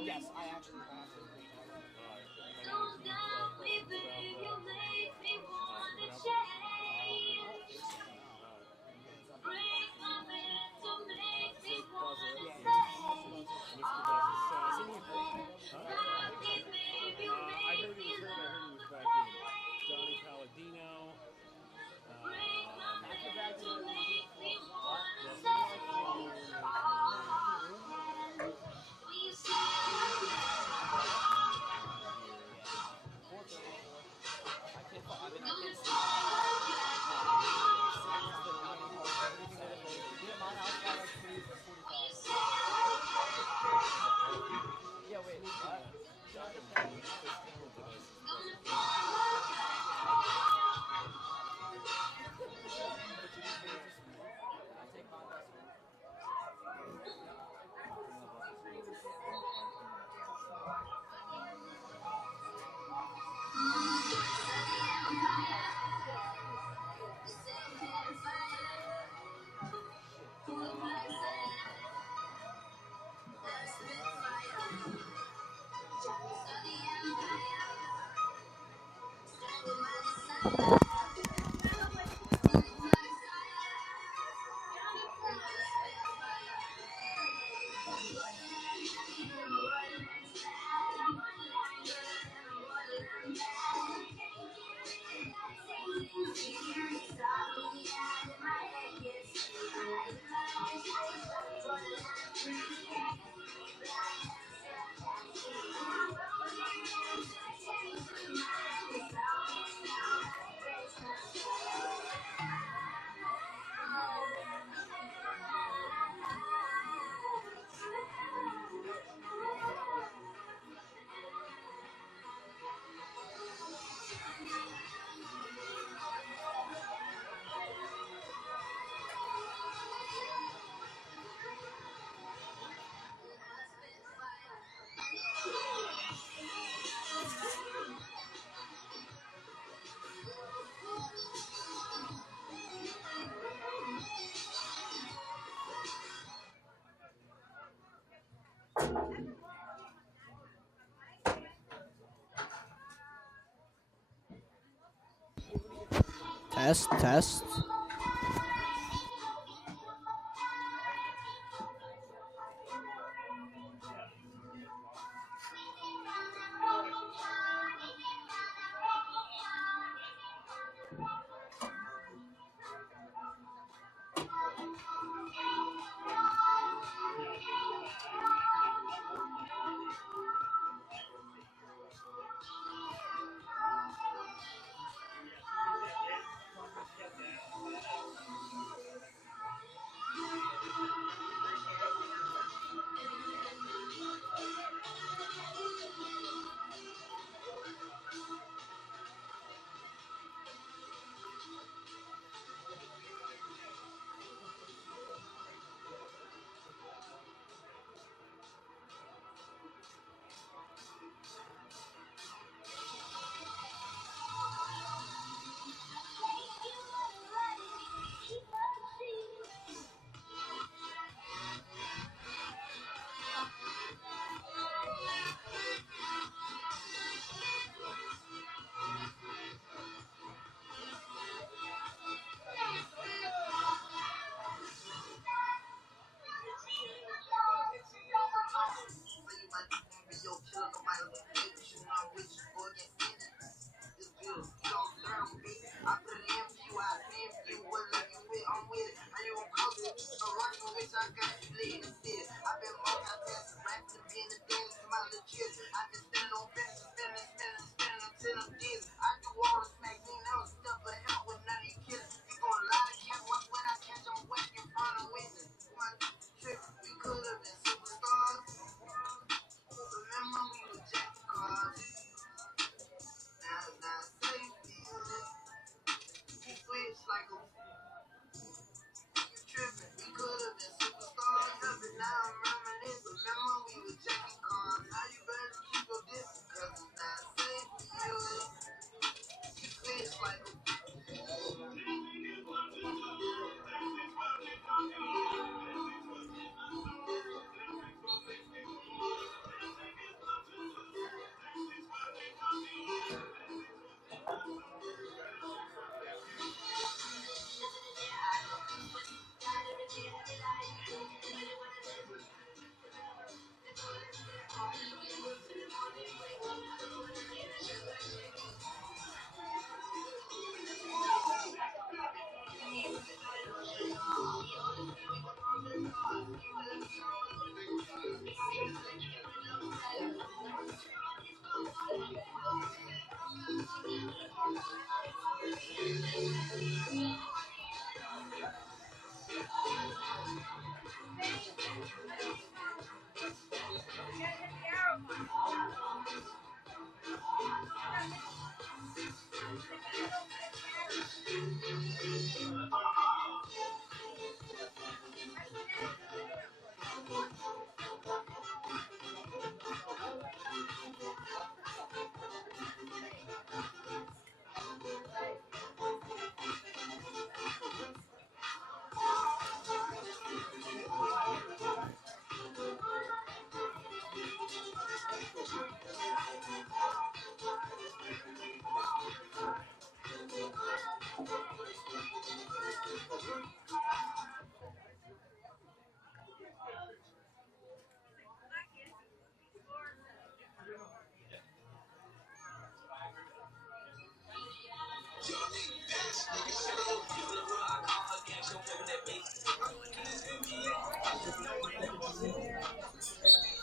Yes, I actually agree. I don't think so. No. Yeah, it's Mr. Buzzard. Isn't he hurt? I think he's hurt. I heard he was hurt. I heard he was back in. Johnny Palladino. Matthew Baggio didn't do it for what? Jesse Sloan has on here. Yeah. 4:34. I can't sleep tonight. Same as the Notting Hill. Everything that it made. Didn't mine out by like 3:45. Yeah, wait, what? Shocking as talented as his brother Kevin. But you just made just me. I take my best one. Shit. Test, test.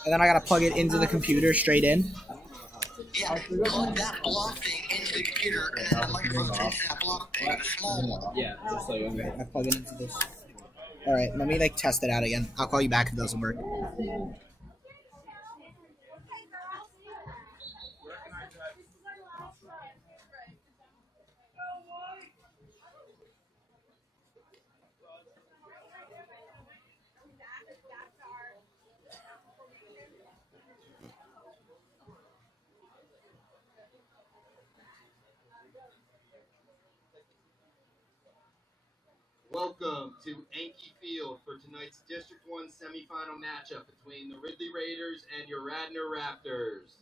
And then I gotta plug it into the computer straight in. Yeah, plug that block thing into the computer and then the microphone's into that block thing, the small one. Yeah, just like Okay, I plug it into this. All right, let me like test it out again. I'll call you back if it doesn't work. Welcome to Enke Field for tonight's District 1 semifinal matchup between the Ridley Raiders and your Radnor Raptors.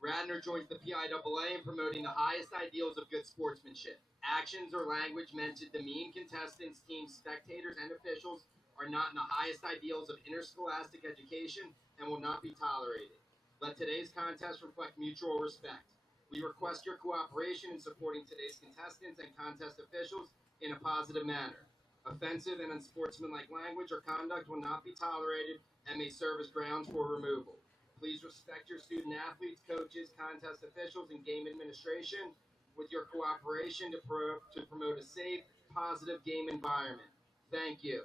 Radnor joins the PIAA in promoting the highest ideals of good sportsmanship. Actions or language meant to demean contestants, teams, spectators, and officials are not in the highest ideals of interscholastic education and will not be tolerated. Let today's contest reflect mutual respect. We request your cooperation in supporting today's contestants and contest officials in a positive manner. Offensive and unsportsmanlike language or conduct will not be tolerated and may serve as grounds for removal. Please respect your student athletes, coaches, contest officials, and game administration with your cooperation to promote a safe, positive game environment. Thank you.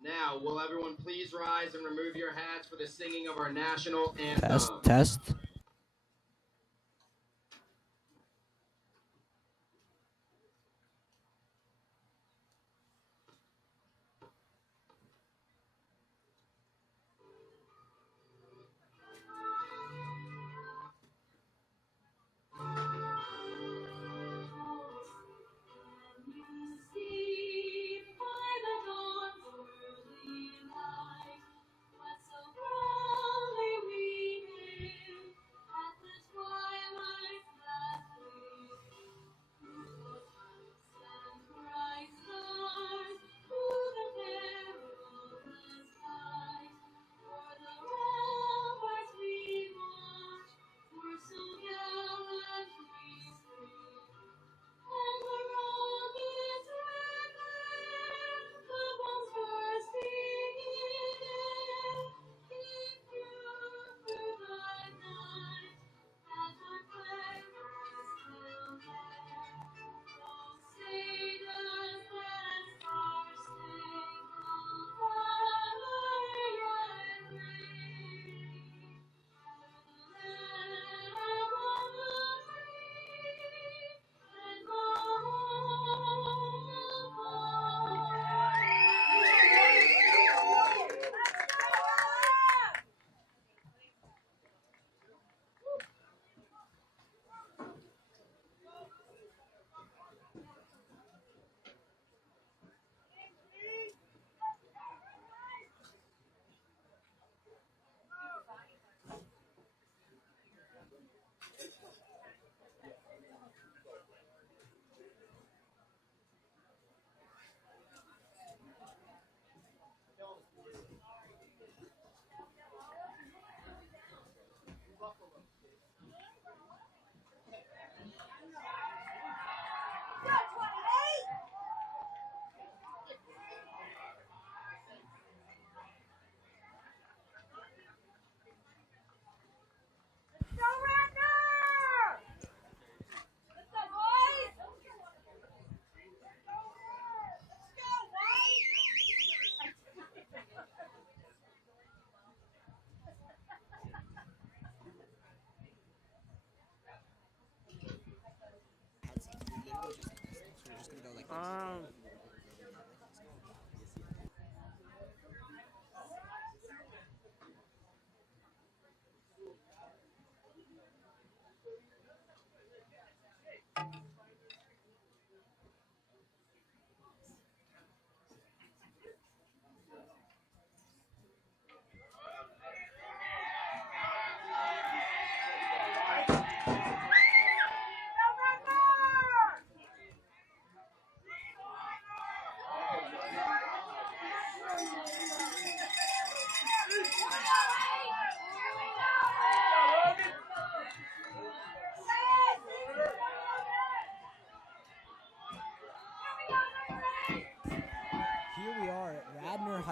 Now, will everyone please rise and remove your hats for the singing of our national anthem? Test.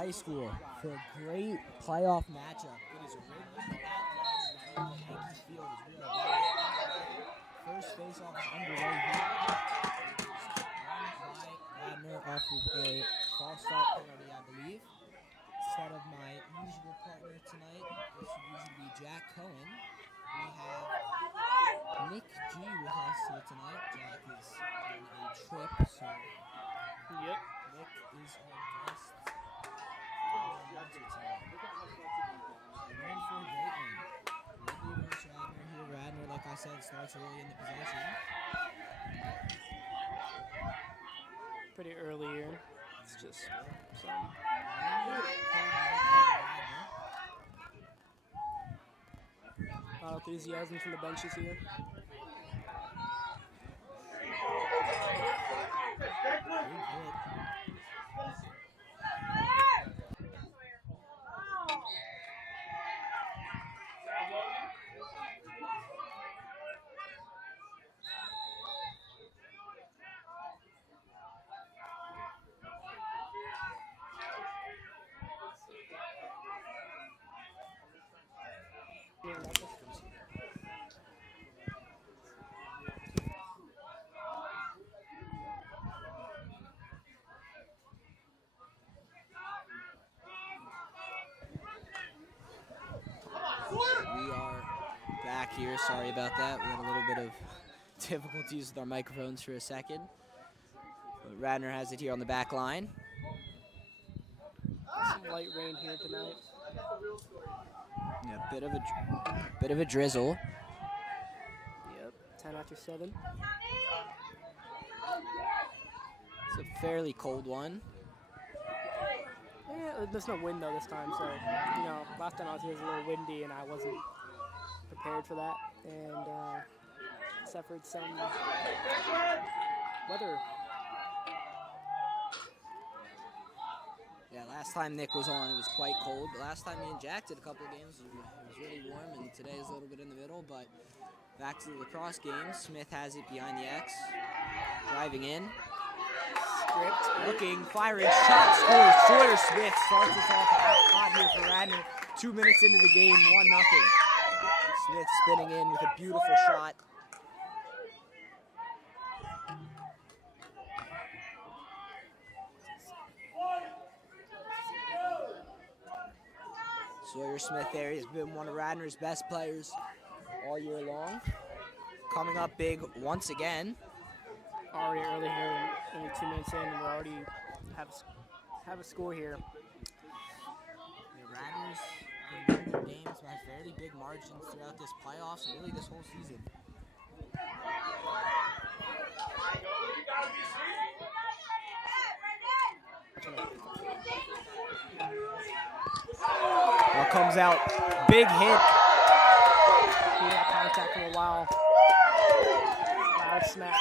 High School for a great playoff matchup. It is Ridley at Yankee Field. First face-off is underway here. It is won by Radnor off of a false start penalty, I believe. Instead of my usual partner tonight, this would usually be Jack Cohen. We have Nick G with us here tonight. Jack is on a trip, so Yep. Nick is our guest. We're in for a great one. Ridley versus Radnor here. Radnor, like I said, starts early in the possession. Pretty early here. It's just some. A lot of enthusiasm from the benches here. Big hit. We are back here. Sorry about that. We had a little bit of difficulties with our microphones for a second. But Radnor has it here on the back line. Some light rain here tonight. Yeah, bit of a drizzle. Yep. 10 after 7. It's a fairly cold one. Yeah, there's no wind though this time, so last time I was here it was a little windy and I wasn't prepared for that, and suffered some weather. Yeah, last time Nick was on, it was quite cold. But last time me and Jack did a couple of games, it was really warm, and today is a little bit in the middle. But back to the lacrosse game. Smith has it behind the X, driving in. Script, looking, firing, shot, scores. Sawyer Smith starts us off hot here for Radnor. 2 minutes into the game, 1-0. Smith spinning in with a beautiful shot. Sawyer Smith there has been one of Radnor's best players all year long. Coming up big once again. Already early here, only 2 minutes in, and we already have a score here. The Radnor's been winning their games by fairly big margins throughout this playoffs and really this whole season. Well, comes out, big hit. He had contact for a while. Loud smack.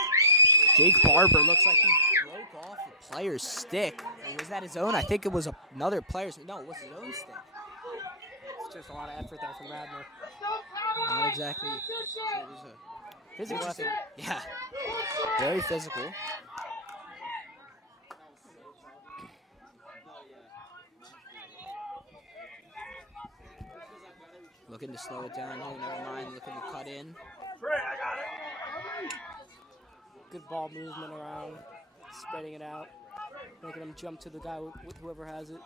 Jake Barber looks like he broke off a player's stick. Or was that his own? I think it was another player's. No, it was his own stick. It's just a lot of effort there from Radnor. Not exactly. So it was a Physical interesting- effort. Yeah, very physical. Looking to slow it down here, never mind. Looking to cut in. Good ball movement around, spreading it out, making them jump to the guy with whoever has it.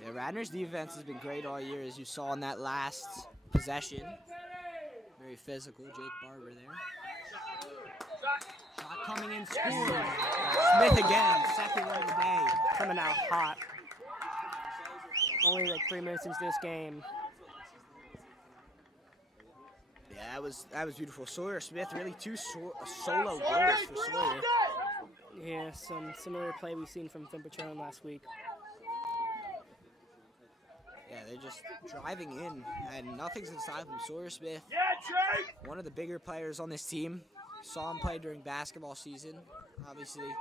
Yeah, Radnor's defense has been great all year, as you saw in that last possession. Very physical, Jake Barber there. Shot coming in, scored. Smith again, second one of the day. Coming out hot. Only like 3 minutes into this game. Yeah, that was beautiful. Sawyer Smith, really two solo goals for Sawyer. Yeah, some similar play we've seen from Finn Patron last week. Yeah, they're just driving in, and nothing's inside them. Sawyer Smith, one of the bigger players on this team. Saw him play during basketball season. Obviously,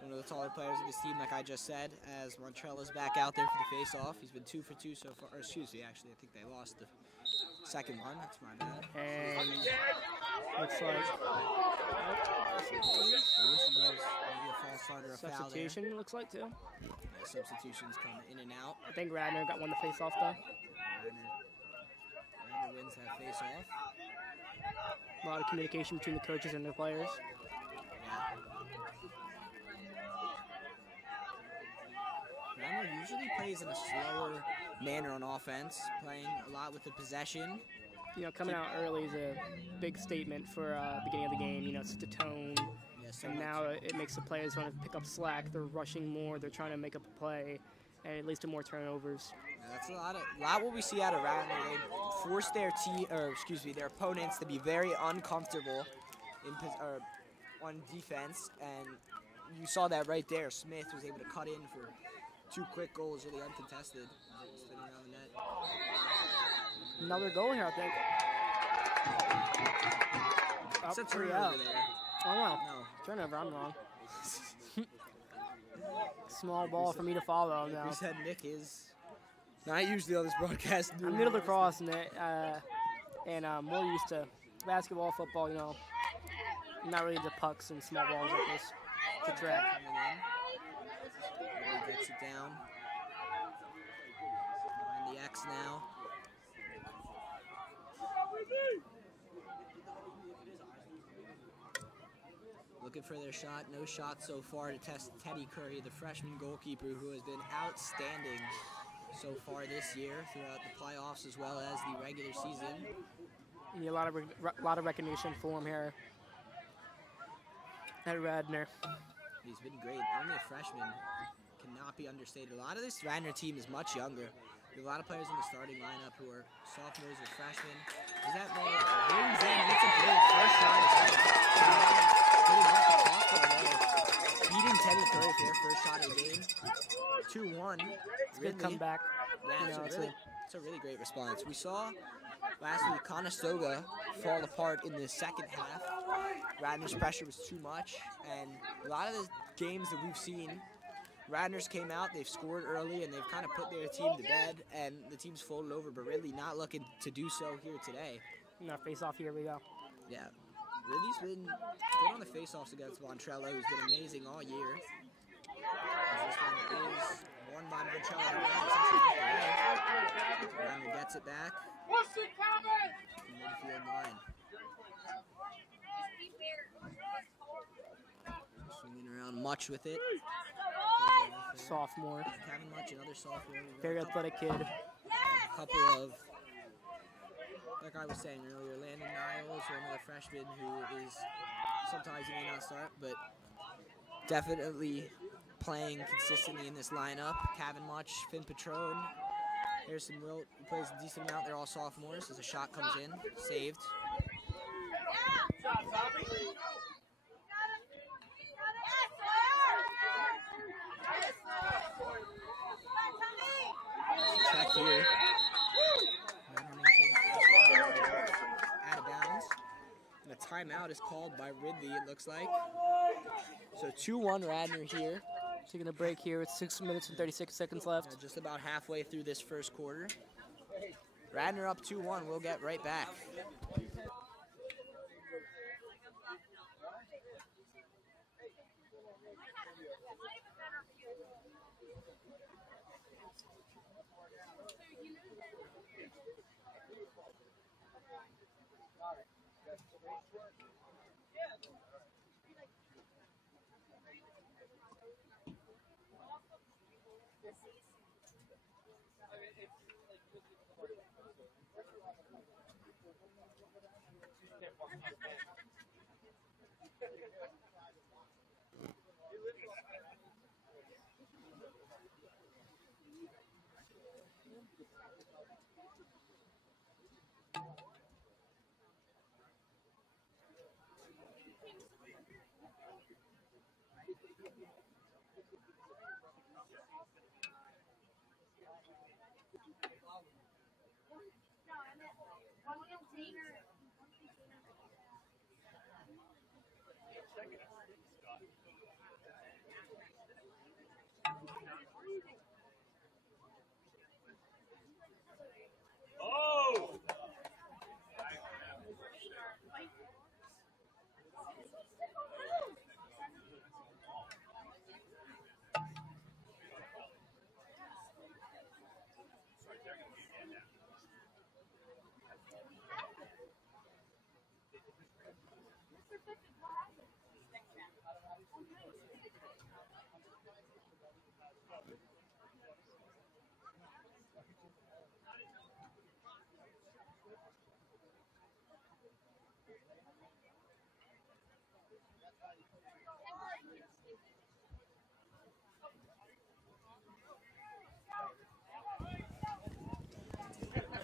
one of the taller players of this team, like I just said, as Montrella's back out there for the face-off. He's been 2 for 2 so far. Or excuse me, actually, I think they lost the Second one, that's my bad. And looks like Maybe a false start or a foul there. substitution, it looks like, too. Yeah, substitutions come in and out. I think Radnor got one to face off, though. Radnor wins that face off. A lot of communication between the coaches and the players. Radnor usually plays in a slower manner on offense, playing a lot with the possession. You know, coming out early is a big statement for beginning of the game. You know, it's the tone. Yeah, so And much- now it makes the players want to pick up slack. They're rushing more. They're trying to make up a play, and it leads to more turnovers. Yeah, that's a lot what we see out of Radnor. They force their their opponents to be very uncomfortable on defense, and you saw that right there. Smith was able to cut in for 2 quick goals, really uncontested, spinning around the net. Another goal here, I think. It's a Up 3 turnover out. there. Oh, no. No, Turnover, I'm wrong. Small ball for me to follow like now. we said, Nick is not usually on this broadcast. I'm new to lacrosse and more used to basketball, football, you know. I'm not really into pucks and small balls like this. It's a track. Coming in. Really gets it down. Behind the X now. Looking for their shot. No shot so far to test Teddy Curry, the freshman goalkeeper who has been outstanding so far this year throughout the playoffs as well as the regular season. You need a lot of recognition for him here at Radnor. He's been great. Only a freshman cannot be understated. A lot of this Radnor team is much younger. We have a lot of players in the starting lineup who are sophomores or freshmen. Is that ball rings in? It's a great first shot. Beating Teddy Curry for their first shot of the game. 2-1. It's a good comeback. Yeah, You know, it's a really great response. We saw last week Conestoga fall apart in the second half. Radnor's pressure was too much, and a lot of the games that we've seen, Radnor's came out, they've scored early, and they've kind of put their team to bed, and the team's folded over, but really not looking to do so here today. No, face off, here we go. Yeah, Ridley's been good on the face-offs against Montrello, who's been amazing all year. As this one is won by Montrello. Radnor gets it back. Midfield line. Swinging around much with it. Sophomore. Kevin Much, another sophomore. Very athletic kid. A couple of, like I was saying earlier, Landon Niles, another freshman who is, sometimes he may not start, but definitely playing consistently in this lineup. Kevin Much, Finn Patron. Harrison Wilt, who plays a decent amount. They're all sophomores as a shot comes in. Saved. Check here. Out of bounds. And a timeout is called by Ridley, it looks like. So 2-1 Radnor here. Taking a break here with 6 minutes and 36 seconds left. Just about halfway through this first quarter. Radnor up 2-1. We'll get right back.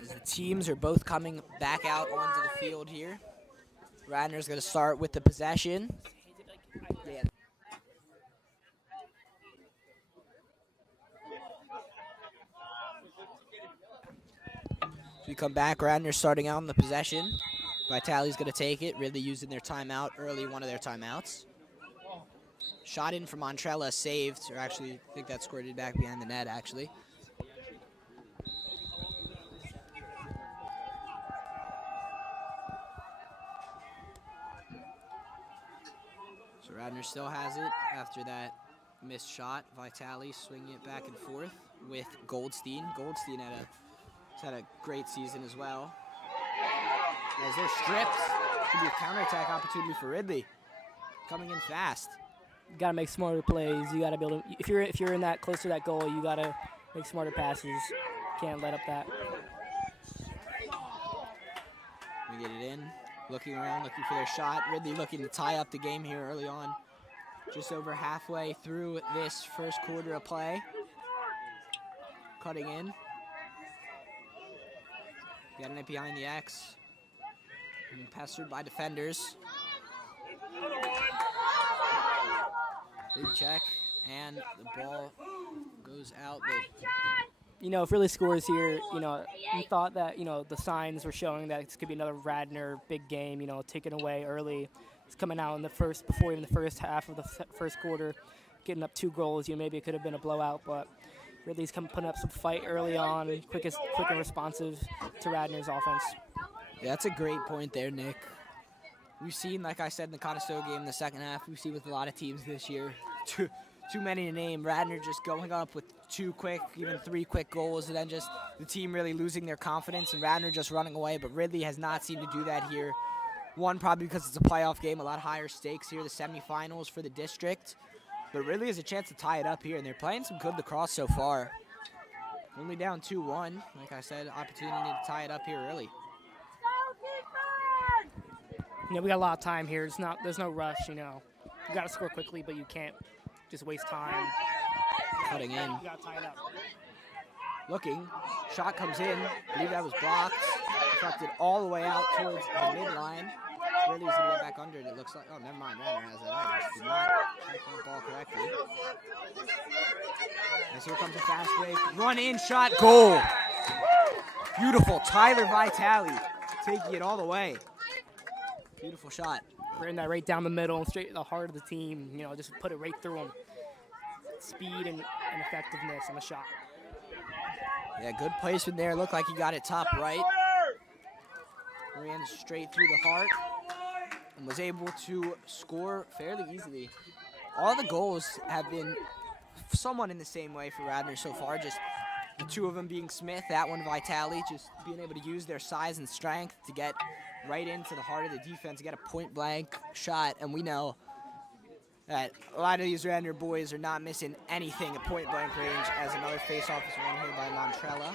As the teams are both coming back out onto the field here. Radnor's going to start with the possession. Yeah. As we come back, Radnor's starting out on the possession. Vitali's going to take it, really using their timeout early, one of their timeouts. Shot in from Montrella, saved, or actually, I think that squirted back behind the net, actually. So Radnor still has it after that missed shot. Vitali swinging it back and forth with Goldstein. Goldstein has had a great season as well. As they're stripped, could be a counterattack opportunity for Ridley. Coming in fast. You gotta make smarter plays. You gotta be able to, if you're in that close to that goal, you gotta make smarter passes. Can't let up that. We get it in. Looking around, looking for their shot. Ridley looking to tie up the game here early on. Just over halfway through this first quarter of play. Cutting in. Getting it behind the X. Being pestered by defenders. Big check, and the ball goes out. You know, if Ridley scores here, you know, you thought that, you know, the signs were showing that this could be another Radnor big game, you know, taken away early. It's coming out in the first, before even the first half of the first quarter, getting up 2 goals. You know, maybe it could have been a blowout, but Ridley's putting up some fight early on, quick and responsive to Radnor's offense. Yeah, that's a great point there, Nick. We've seen, like I said, in the Conestoga game in the second half, we've seen with a lot of teams this year, too many to name. Radnor just going up with 2 quick, even 3 quick goals, and then just the team really losing their confidence, and Radnor just running away. But Ridley has not seemed to do that here. One, probably because it's a playoff game, a lot higher stakes here, the semifinals for the district. But Ridley has a chance to tie it up here, and they're playing some good lacrosse so far. Only down 2-1. Like I said, opportunity to tie it up here early. You know, we got a lot of time here. There's no rush, you know. You got to score quickly, but you can't just waste time. Cutting in. You got to tie it up. Looking. Shot comes in. I believe that was blocked. Deflected all the way out towards the midline. Ridley's going to get back under it, it looks like. Oh, never mind. Radnor has that. I just did not check that ball correctly. As here comes a fast break. Run in, shot, goal. Beautiful. Tyler Vitali taking it all the way. Beautiful shot. Bring that right down the middle and straight to the heart of the team. You know, just put it right through them. Speed and effectiveness on the shot. Yeah, good placement there. Looked like he got it top right. Ran straight through the heart and was able to score fairly easily. All the goals have been somewhat in the same way for Radnor so far. Just the 2 of them being Smith, that one Vitali, just being able to use their size and strength to get right into the heart of the defense, get a point-blank shot. And we know that a lot of these Radnor boys are not missing anything at point-blank range, as another face-off is won here by Montrella.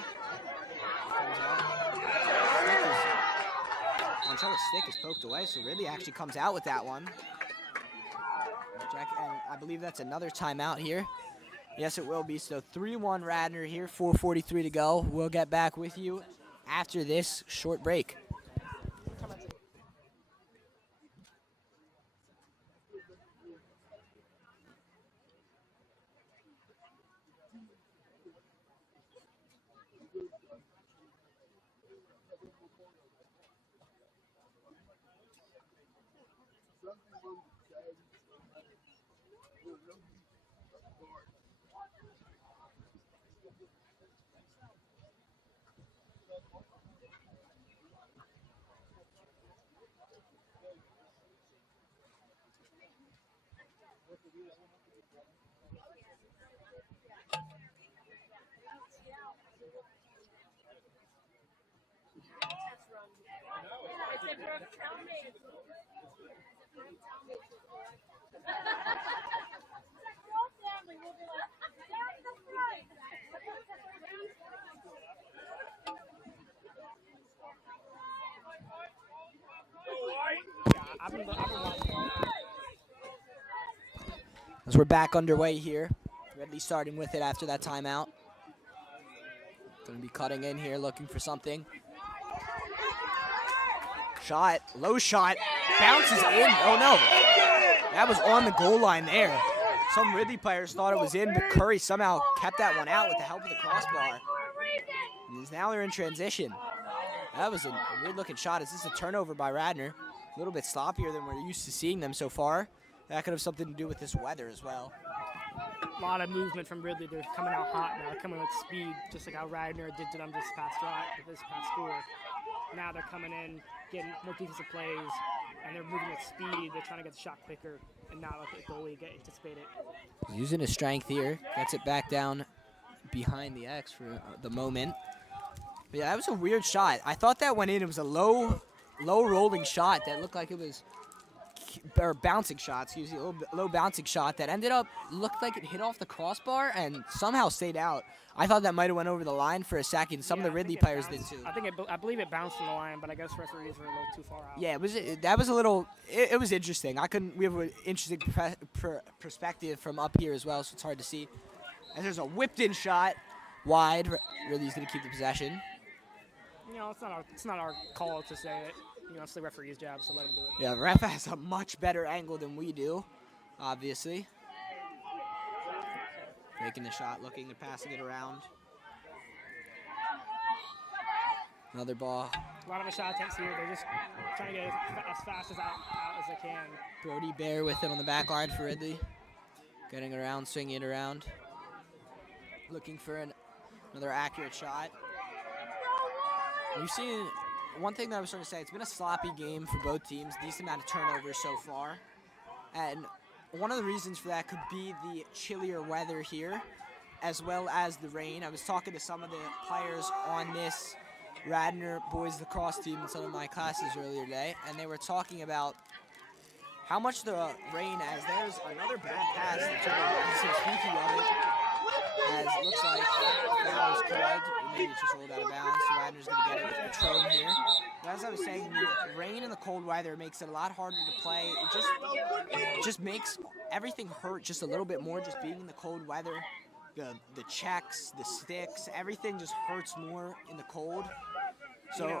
Montrella's stick is poked away, so Ridley actually comes out with that one. And I believe that's another timeout here. Yes, it will be. So 3-1 Radnor here, 4:43 to go. We'll get back with you after this short break. Yeah, I've been watching. As we're back underway here, Ridley starting with it after that timeout. Going to be cutting in here, looking for something. Shot, low shot, bounces in. Oh no, that was on the goal line there. Some Ridley players thought it was in, but Curry somehow kept that one out with the help of the crossbar. And now they're in transition. That was a weird looking shot. Is this a turnover by Radnor? A little bit sloppier than we're used to seeing them so far. That could have something to do with this weather as well. A lot of movement from Ridley. They're coming out hot now. They're coming with speed, just like how Radnor did to them this past score. Now they're coming in, getting more defensive plays, and they're moving at speed. They're trying to get the shot quicker and not let the goalie anticipate it. Using his strength here, gets it back down behind the X for the moment. But yeah, that was a weird shot. I thought that went in. It was a low rolling shot that looked like it was, or bouncing shot, excuse me, low bouncing shot that ended up, looked like it hit off the crossbar and somehow stayed out. I thought that might have went over the line for a second. Some of the Ridley players did too. I believe it bounced from the line, but I guess referees were a little too far out. Yeah, that was a little, it was interesting. We have an interesting perspective from up here as well, so it's hard to see. And there's a whipped in shot wide. Ridley's going to keep the possession. You know, it's not our call to say it. You know, it's the referee's job, so let him do it. Yeah, the ref has a much better angle than we do, obviously. Making the shot, looking at passing it around. Another ball. A lot of the shot attempts here, they're just trying to get as fast as out as they can. Brody Bear with it on the back line for Ridley. Getting around, swinging it around. Looking for another accurate shot. We've seen one thing that I was trying to say, it's been a sloppy game for both teams, decent amount of turnovers so far. And one of the reasons for that could be the chillier weather here, as well as the rain. I was talking to some of the players on this Radnor boys lacrosse team in some of my classes earlier today, and they were talking about how much the rain, as there's another bad pass that took a, so speaking of it, as it looks like foul is called, maybe it's just rolled out of bounds, so Radnor's going to get it with Patron here. But as I was saying, the rain and the cold weather makes it a lot harder to play. It just makes everything hurt just a little bit more, just being in the cold weather. The checks, the sticks, everything just hurts more in the cold. So, you know,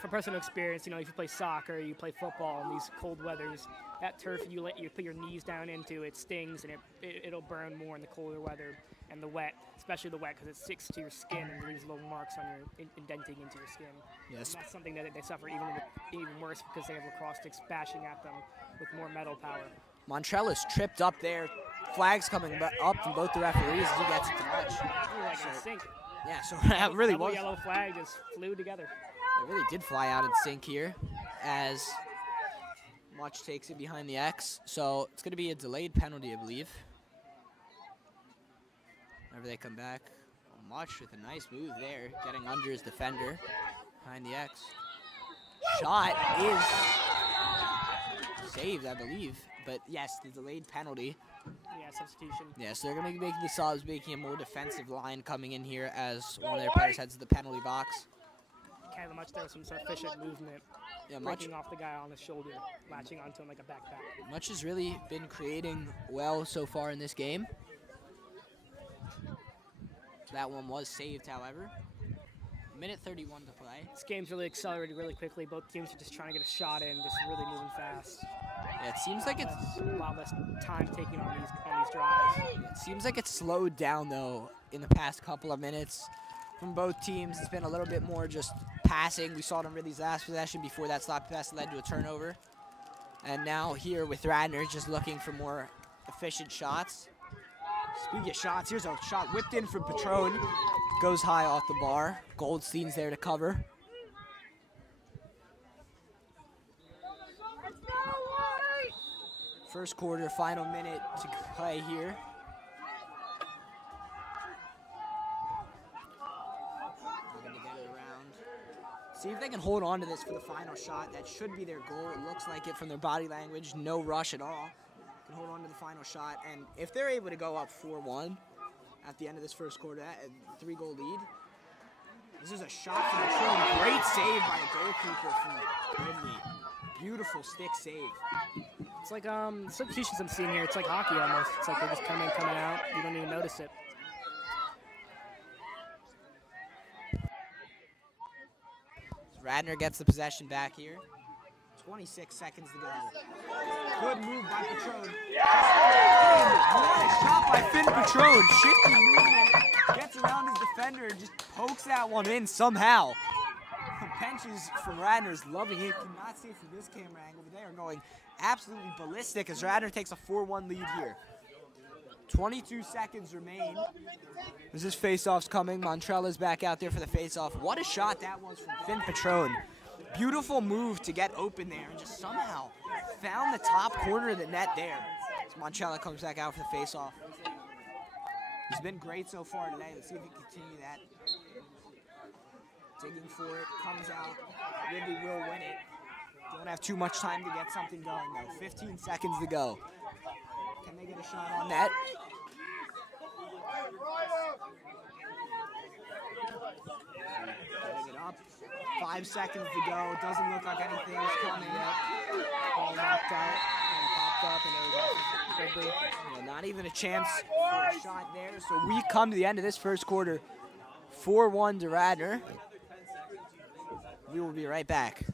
from personal experience, you know, if you play soccer, you play football in these cold weathers, that turf you put your knees down into, it stings and it'll burn more in the colder weather and the wet, especially the wet, because it sticks to your skin and leaves little marks on your indenting into your skin. yes. And that's something that they suffer even worse because they have lacrosse sticks bashing at them with more metal power. Montrella's tripped up there. Flags coming up from both the referees as he gets it to touch. Like in sync. Yeah, so that really Double was. yellow flag just flew together. It really did fly out in sync here as Much takes it behind the X. So it's going to be a delayed penalty, I believe. Whenever they come back. Much with a nice move there, getting under his defender behind the X. Shot is saved, I believe. But yes, the delayed penalty. Yeah, substitution. Yes, they're going to be making the subs, making a more defensive line coming in here as one of their players heads to the penalty box. Kind of Much there was some sufficient movement. Yeah, Much breaking off the guy on the shoulder, latching onto him like a backpack. Much has really been creating well so far in this game. That one was saved, however. Minute 31 to play. This game's really accelerated really quickly. Both teams are just trying to get a shot in, just really moving fast. Yeah, it seems like it's a lot less time taken on these drives. It seems like it's slowed down though in the past couple of minutes from both teams. It's been a little bit more just passing. We saw it on Ridley's last possession before that sloppy pass led to a turnover. And now here with Radnor just looking for more efficient shots. Speaking of shots, here's a shot whipped in from Patron. Goes high off the bar. Goldstein's there to cover. First quarter, final minute to play here. Looking to get it around See if they can hold on to this for the final shot. That should be their goal. It looks like it from their body language. No rush at all. Can hold on to the final shot. And if they're able to go up 4-1 at the end of this first quarter, a 3-goal lead, this is a shot from the Patrone. Great save by the goalkeeper from Ridley. Beautiful stick save. It's like substitutions I'm seeing here. It's like hockey almost. It's like they're just coming out. You don't even notice it. Radnor gets the possession back here. 26 seconds to go. Good move by Patrone. What a shot by Finn Patrone. Shifty movement. Gets around his defender and just pokes that one in somehow. The benches from Radnor is loving it. Cannot see it from this camera angle, but they are going absolutely ballistic as Radnor takes a 4-1 lead here. 22 seconds remain. As this face-off's coming, Montrella's back out there for the face-off. What a shot that was from Finn Patrone. Beautiful move to get open there and just somehow found the top corner of the net there. As Montella comes back out for the face-off. He's been great so far today. Let's see if he can continue that. Digging for it, comes out. Ridley will win it. Don't have too much time to get something going though. 15 seconds to go. Can they get a shot on net? Getting it up. 5 seconds to go. It doesn't look like anything is coming yet. Ball knocked out and popped up, and there was not even a chance for a shot there. So we come to the end of this first quarter. 4-1 to Radnor. We will be right back.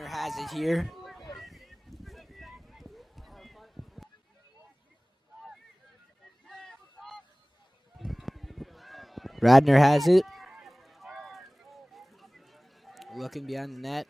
Radnor has it here. Radnor has it. Looking behind the net.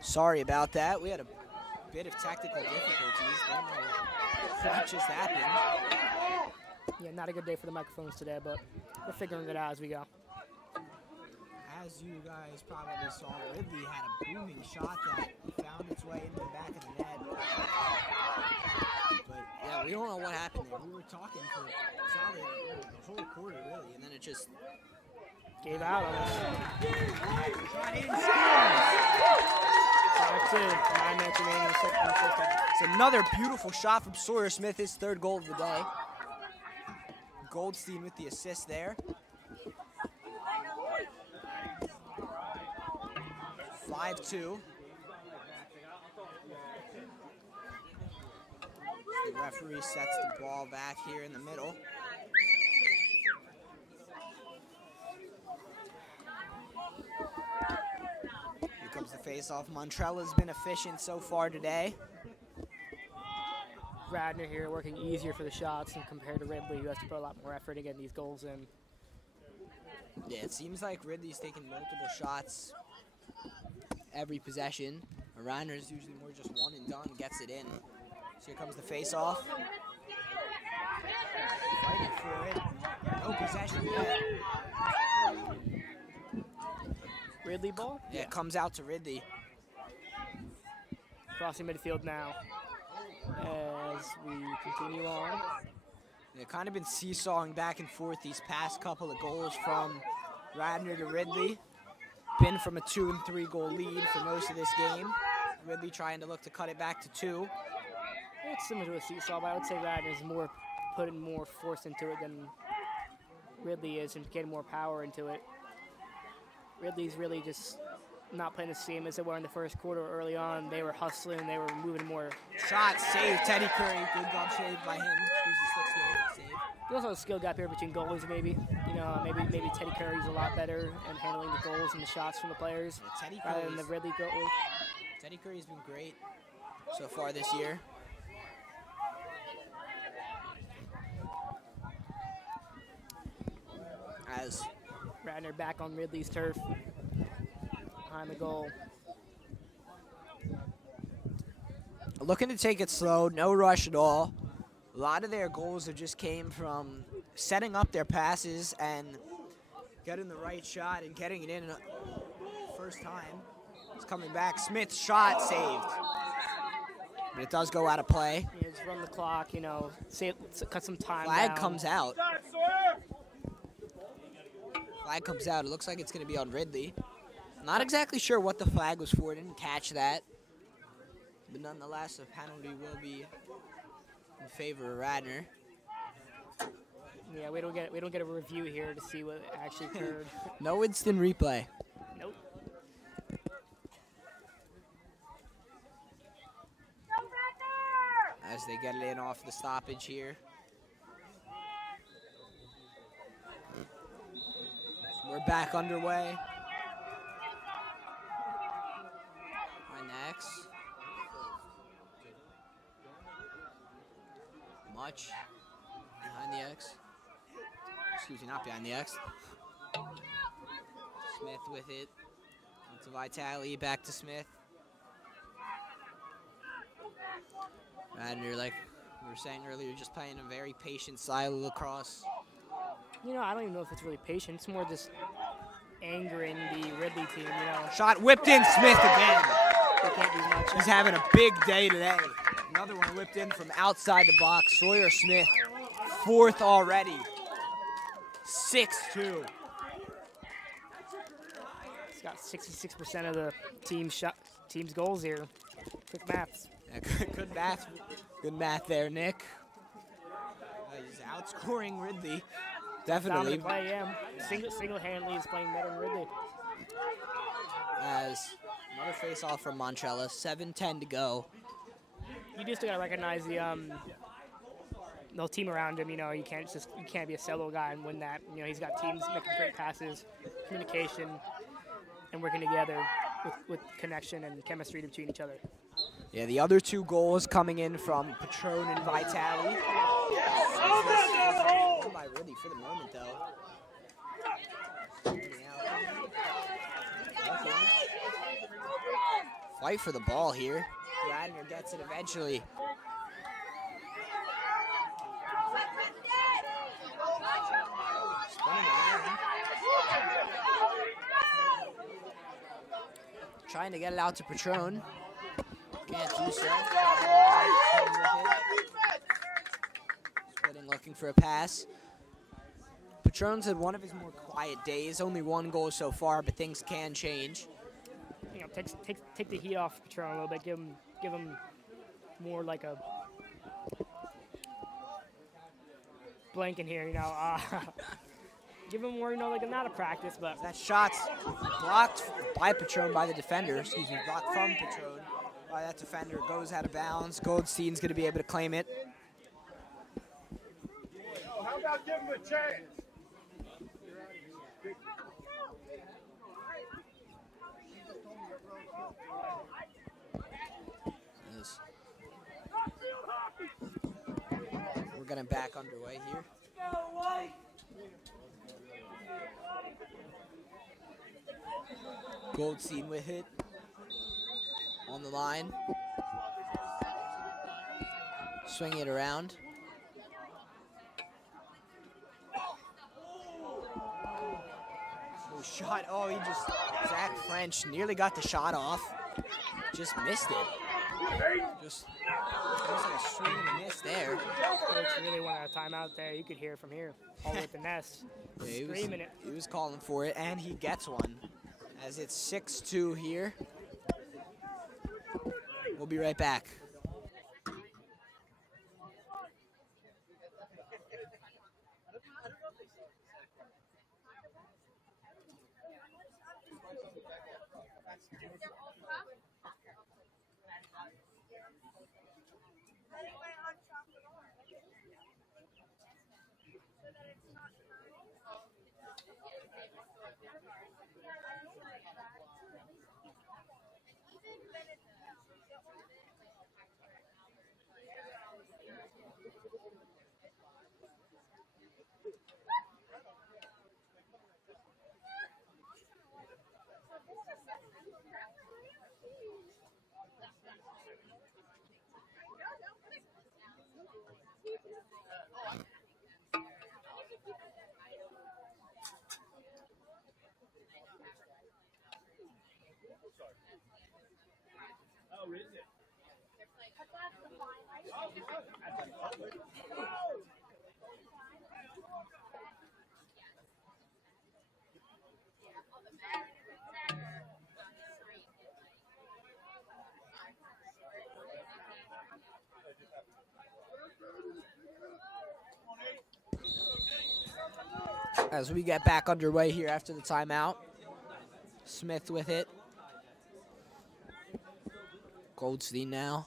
Sorry about that. We had a bit of technical difficulties. Don't know what just happened. Yeah, not a good day for the microphones today, but we're figuring it out as we go. As you guys probably saw, Ridley had a booming shot that found its way into the back of the net. But yeah, we don't know what happened there. We were talking for solid the whole quarter, really, and then it just gave out on us. Shot in, scores! 5-2, 9 minutes remaining in the first half. It's another beautiful shot from Sawyer Smith, his third goal of the day. Goldstein with the assist there. 5-2. The referee sets the ball back here in the middle. Here comes the face-off. Montrella's been efficient so far today. Radnor here working easier for the shots and compared to Ridley, who has to put a lot more effort to get these goals in. Yeah, it seems like Ridley's taking multiple shots every possession. Radnor's usually more just one and done, gets it in. So here comes the face-off. Fighting for it. No possession yet. Ridley ball? Yeah, it comes out to Ridley. Crossing midfield now as we continue on. They've kind of been seesawing back and forth these past couple of goals from Radnor to Ridley. Been from a 2 and 3 goal lead for most of this game. Ridley trying to look to cut it back to 2. It's similar to a seesaw, but I would say Radnor's more putting more force into it than Ridley is and getting more power into it. Ridley's really just not playing the same as they were in the first quarter early on. They were hustling, they were moving more. Shot, save, Teddy Curry. Good glove save by him. Save. There's also a skill gap here between goalies, maybe. You know, maybe Teddy Curry's a lot better in handling the goals and the shots from the players rather than the Ridley goalie. Teddy Curry's been great so far this year. As Radnor back on Ridley's turf behind the goal. Looking to take it slow, no rush at all. A lot of their goals have just came from setting up their passes and getting the right shot and getting it in first time. It's coming back. Smith's shot saved. But it does go out of play. Yeah, just run the clock, you know, cut some time Flag down. comes out. Flag comes out. It looks like it's going to be on Ridley. Not exactly sure what the flag was for. Didn't catch that. But nonetheless, a penalty will be in favor of Radnor. Yeah, we don't get a review here to see what actually occurred. No instant replay. Nope. As they get it in off the stoppage here. We're back underway. Behind the X. Much behind the X. Excuse me, not behind the X. Smith with it. To Vitale, back to Smith. Radnor, like we were saying earlier, just playing a very patient style of lacrosse. You know, I don't even know if it's really patient. It's more just angering the Ridley team, you know. Shot whipped in, Smith again. They can't do much. He's having a big day today. Another one whipped in from outside the box. Sawyer Smith, fourth already. 6-2. He's got 66% of the team's goals here. Quick maths. Yeah, good math. Good math there, Nick. He's outscoring Ridley. Definitely. Dominant play, yeah. Single-handedly is playing better than Ridley. As another face-off from Montrella. 7:10 to go. You just gotta recognize the team around him. You know, you can't be a solo guy and win that. You know, he's got teams making great passes, communication, and working together with connection and chemistry between each other. Yeah, the other two goals coming in from Patron and Vitali. By Ridley for the moment, though. Fight for the ball here. Radnor gets it eventually. Spinning around. Trying to get it out to Patron. Can't do so. Splitting, looking for a pass. Patron's had one of his more quiet days. Only one goal so far, but things can change. You know, take the heat off Patron a little bit. Give him more like a blanket here. You know, give him more. You know, like not a practice, but that shot's blocked by Patron by the defender. Excuse me, blocked from Patron by that defender. Goes out of bounds. Goldstein's going to be able to claim it. Well, how about give him a chance? We're getting back underway here. Goldstein with it. On the line. Swinging it around. Shot, oh, he just, Zach French nearly got the shot off. Just missed it. Just like a swing and a miss there. Coach really wanted a timeout there. You could hear it from here, all the way at the nest. Yeah, Screaming it. He was calling for it, and he gets one. As it's 6-2 here. We'll be right back. As we get back underway here after the timeout. Smith with it. Goldstein now.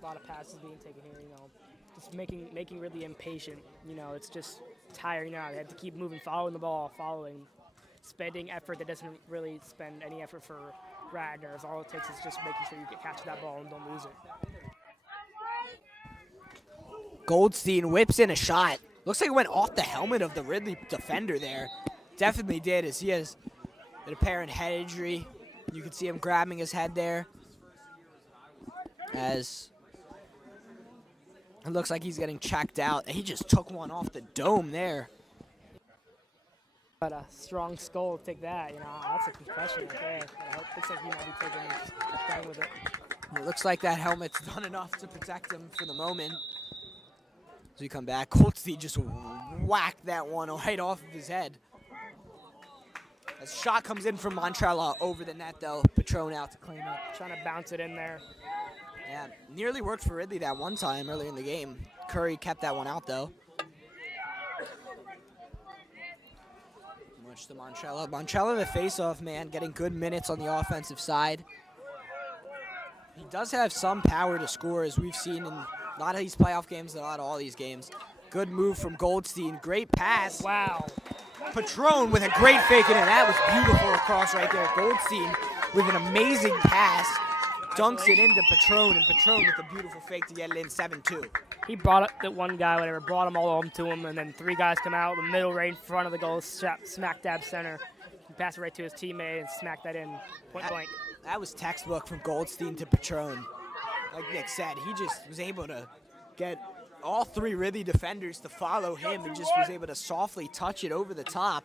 A lot of passes being taken here, you know, just making Ridley impatient. You know, it's just tiring out. They have to keep moving, following the ball, spending effort that doesn't really spend any effort for Radnor. All it takes is just making sure you get catch that ball and don't lose it. Goldstein whips in a shot. Looks like it went off the helmet of the Ridley defender there. Definitely did, as he has an apparent head injury. You can see him grabbing his head there. As it looks like he's getting checked out. He just took one off the dome there. But a strong skull to take that, you know, that's a concussion right there. It looks like he might be playing with it. It looks like that helmet's done enough to protect him for the moment. As we come back, Goldstein just whacked that one right off of his head. As shot comes in from Montrella over the net, though. Patron out to claim it. Trying to bounce it in there. Yeah, nearly worked for Ridley that one time earlier in the game. Curry kept that one out, though. much to Montrella. Montrella, the face-off man, getting good minutes on the offensive side. He does have some power to score, as we've seen in a lot of these playoff games, a lot of all these games. Good move from Goldstein. Great pass. Wow. Patron with a great fake in it. That was beautiful across right there. Goldstein with an amazing pass. Dunks it into Patron, and Patron with a beautiful fake to get it in 7-2. He brought up the one guy, whatever, brought them all home to him, and then 3 guys come out, the middle right in front of the goal, smack dab center. He passed it right to his teammate and smacked that in point blank. That was textbook from Goldstein to Patron. Like Nick said, he just was able to get all 3 Ridley defenders to follow him and just was able to softly touch it over the top.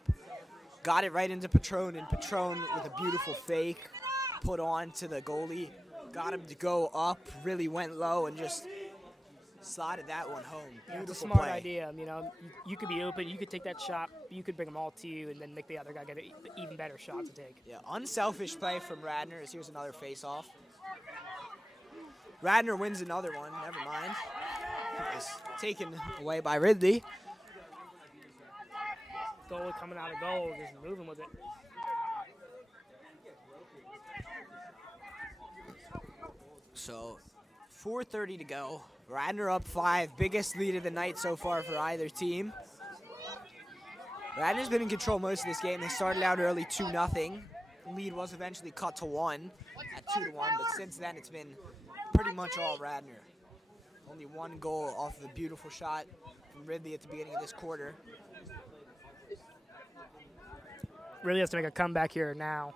Got it right into Patron, and Patron with a beautiful fake put on to the goalie. Got him to go up, really went low, and just slotted that one home. Yeah, it's a Beautiful smart play. idea. You know, you could be open, you could take that shot, you could bring them all to you, and then make the other guy get an even better shot to take. Yeah, unselfish play from Radnor. As here's another face-off. Radnor wins another one. Never mind. It's taken away by Ridley. Goalie coming out of goal, just moving with it. So, 4:30 to go. Radnor up 5. Biggest lead of the night so far for either team. Radnor's been in control most of this game. They started out early 2-0. The lead was eventually cut to 1 at 2-1, but since then it's been pretty much all Radnor. Only 1 goal off of a beautiful shot from Ridley at the beginning of this quarter. Really has to make a comeback here now.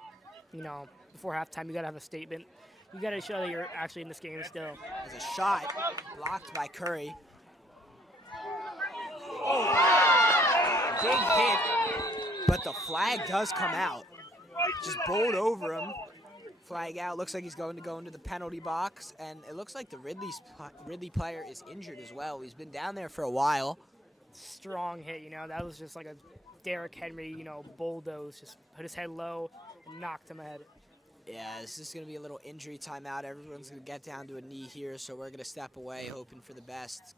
You know, before halftime, you got to have a statement. You got to show that you're actually in this game still. As a shot blocked by Curry. Big hit, but the flag does come out. Just bowled over him. Flag out. Looks like he's going to go into the penalty box, and it looks like the Ridley player is injured as well. He's been down there for a while. Strong hit, you know. That was just like a Derrick Henry, you know, bulldoze. Just put his head low and knocked him ahead. Yeah, this is going to be a little injury timeout. Everyone's going to get down to a knee here, so we're going to step away, hoping for the best.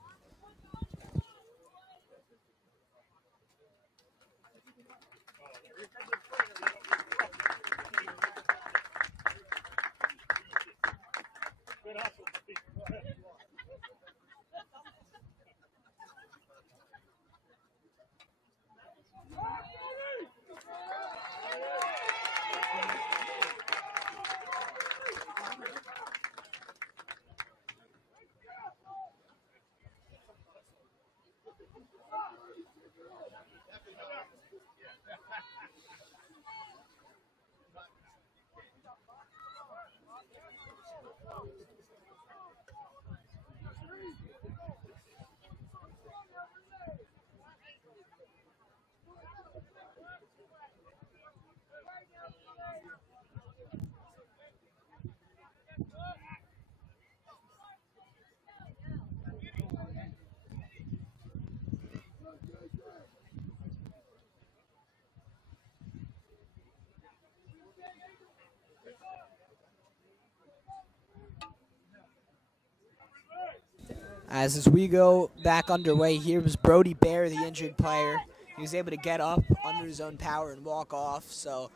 As we go back underway, here was Brody Bear, the injured player. He was able to get up under his own power and walk off, so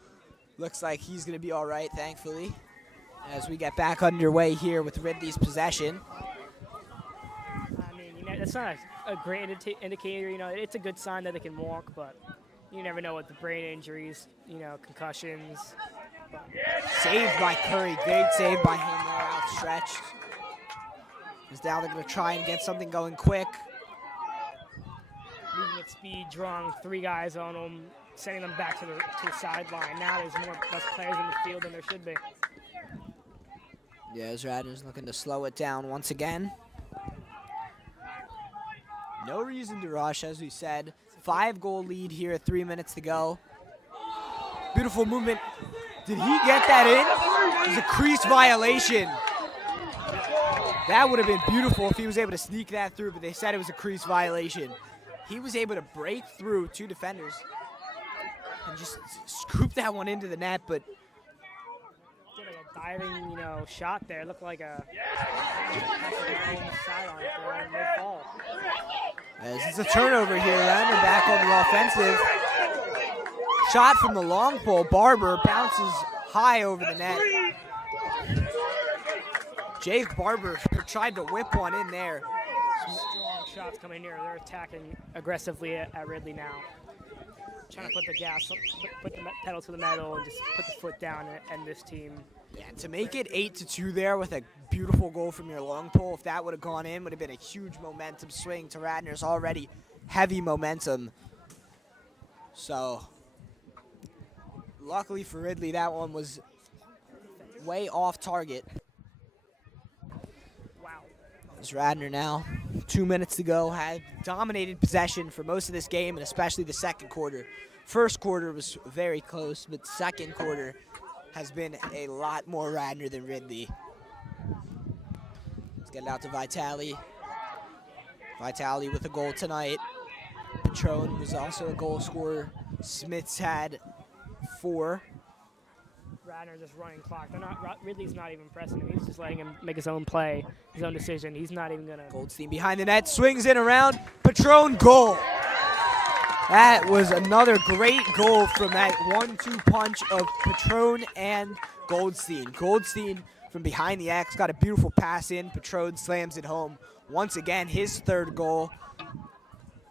looks like he's going to be all right, thankfully, as we get back underway here with Ridley's possession. I mean, you know, that's not a great indicator. You know, it's a good sign that they can walk, but you never know with the brain injuries, you know, concussions. Saved by Curry. Big save by him there, outstretched. He's now they're going to try and get something going quick. Moving at speed, drawing 3 guys on them, sending them back to the sideline. Now there's less players in the field than there should be. Yeah, as Radnor's looking to slow it down once again. No reason to rush, as we said. 5-goal lead here at 3 minutes to go. Beautiful movement. Did he get that in? It was a crease violation. That would have been beautiful if he was able to sneak that through, but they said it was a crease violation. He was able to break through 2 defenders and just scoop that one into the net, but Did like a diving, you know, shot there. It looked like a sidearm throw and mid-fall. as it's a turnover here, Radnor back on the offensive. Shot from the long pole. Barber bounces high over the net. Jake Barber tried to whip one in there. Strong shots coming here. They're attacking aggressively at Ridley now. Trying to put the gas, put the pedal to the metal, and just put the foot down and this team. Yeah, to make it 8-2 there with a beautiful goal from your long pole, if that would have gone in, would have been a huge momentum swing to Radnor's already heavy momentum. So, luckily for Ridley, that one was way off target. Wow. It's Radnor now. 2 minutes to go. Had dominated possession for most of this game, and especially the second quarter. First quarter was very close, but second quarter has been a lot more Radnor than Ridley. Let's get it out to Vitale. Vitale with a goal tonight. Patron was also a goal scorer. Smith's had 4. Radnor just running clock. Ridley's not even pressing him. He's just letting him make his own play, his own decision. He's not even gonna. Goldstein behind the net, swings in around. Patron goal. That was another great goal from that 1-2 punch of Patron and Goldstein. Goldstein from behind the X got a beautiful pass in. Patron slams it home. Once again, his 3rd goal.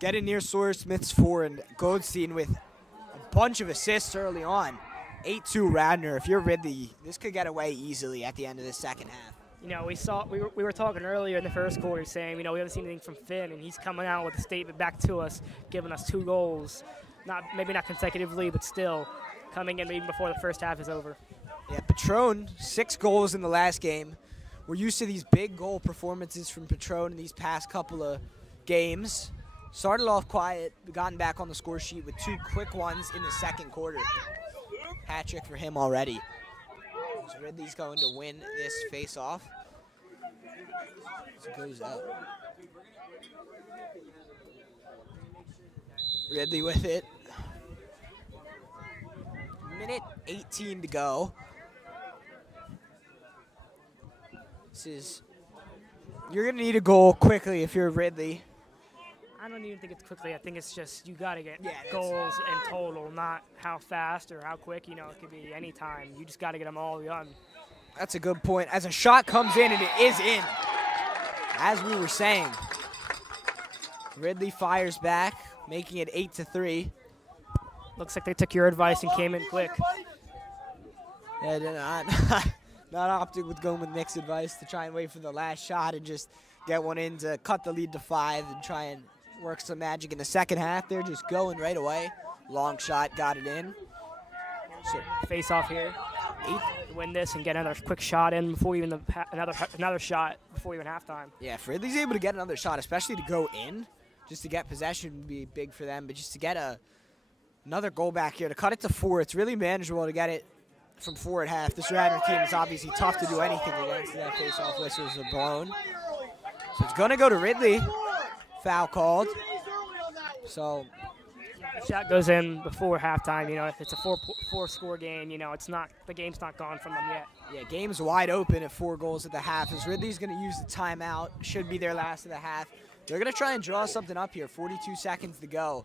Getting near Sawyer Smith's 4, and Goldstein with a bunch of assists early on. 8-2 Radnor. If you're Ridley, this could get away easily at the end of the second half. You know, we were talking earlier in the first quarter saying, you know, we haven't seen anything from Finn, and he's coming out with a statement back to us, giving us 2 goals. Maybe not consecutively, but still coming in even before the first half is over. Yeah, Patron, 6 goals in the last game. We're used to these big goal performances from Patron in these past couple of games. Started off quiet, gotten back on the score sheet with 2 quick ones in the second quarter. Hat trick for him already. So Ridley's going to win this face-off. So it goes up. Ridley with it. Minute 18 to go. You're going to need a goal quickly if you're Ridley. I don't even think it's quickly. I think it's just you got to get goals in total, not how fast or how quick. You know, it could be any time. You just got to get them all done. That's a good point. As a shot comes in, and it is in. As we were saying, Ridley fires back, making it 8-3. Looks like they took your advice and came in quick. Yeah, they're not opting with going with Nick's advice to try and wait for the last shot and just get one in to cut the lead to 5 and try and work some magic in the second half. They're just going right away. Long shot, got it in. So face off here. Win this and get another quick shot in before even another shot before even halftime. Yeah, if Ridley's able to get another shot, especially to go in, just to get possession would be big for them. But just to get another goal back here, to cut it to 4, it's really manageable to get it from 4 at half. This Radnor team is obviously tough to do anything against. That face-off whistles are blown. So it's going to go to Ridley. Foul called. So the shot goes in before halftime. You know, it's a four-score game. You know, the game's not gone from them yet. Yeah, game's wide open at 4 goals at the half. As Ridley's going to use the timeout, should be their last of the half. They're going to try and draw something up here. 42 seconds to go.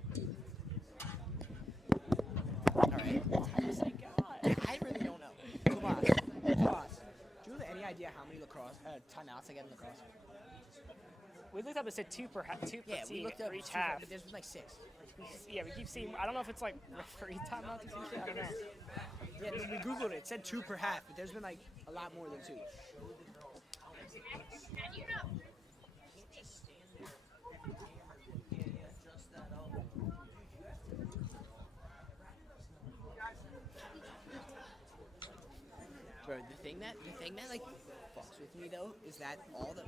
All right. I really don't know. Lacrosse. Do you have any idea how many timeouts I get in lacrosse? We looked up and said 2 per team we looked up for each 2, half. but there's been like 6. Yeah, we keep seeing. I don't know if it's like referee timeouts or some shit. I don't know. Yeah, we Googled it. It said 2 per half, but there's been like a lot more than 2. Bro, the thing that like fucks with me though is that all the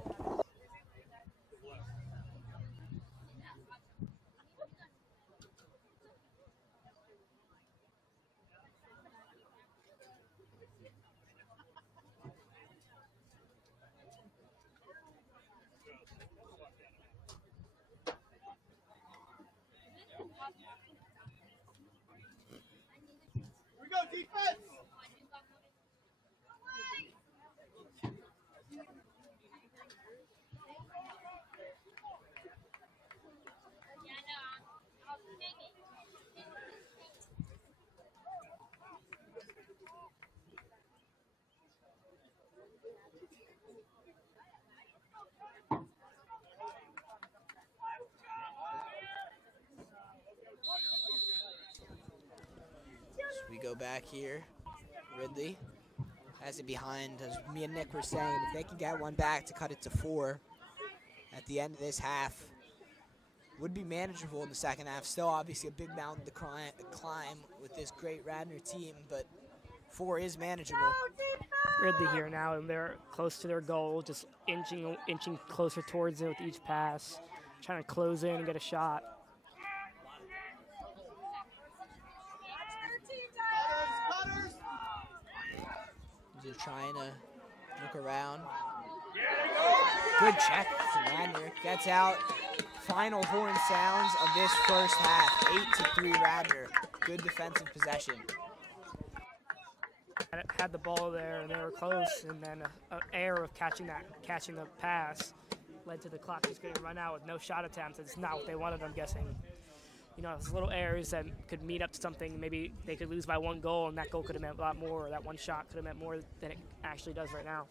We go defense. we go back here, Ridley has it behind. As me and Nick were saying, if they can get one back to cut it to 4 at the end of this half, would be manageable in the second half. Still, obviously, a big mountain to climb with this great Radnor team, but 4 is manageable. Ridley here now, and they're close to their goal, just inching closer towards it with each pass, trying to close in and get a shot. They're trying to look around. Good check from Radnor. Gets out. Final horn sounds of this first half. 8-3 Radnor. Good defensive possession. Had the ball there, and they were close, and then an error of catching the pass led to the clock just getting run out with no shot attempts. It's not what they wanted, I'm guessing. You know, those little errors that could meet up to something. Maybe they could lose by 1 goal, and that goal could have meant a lot more, or that one shot could have meant more than it actually does right now.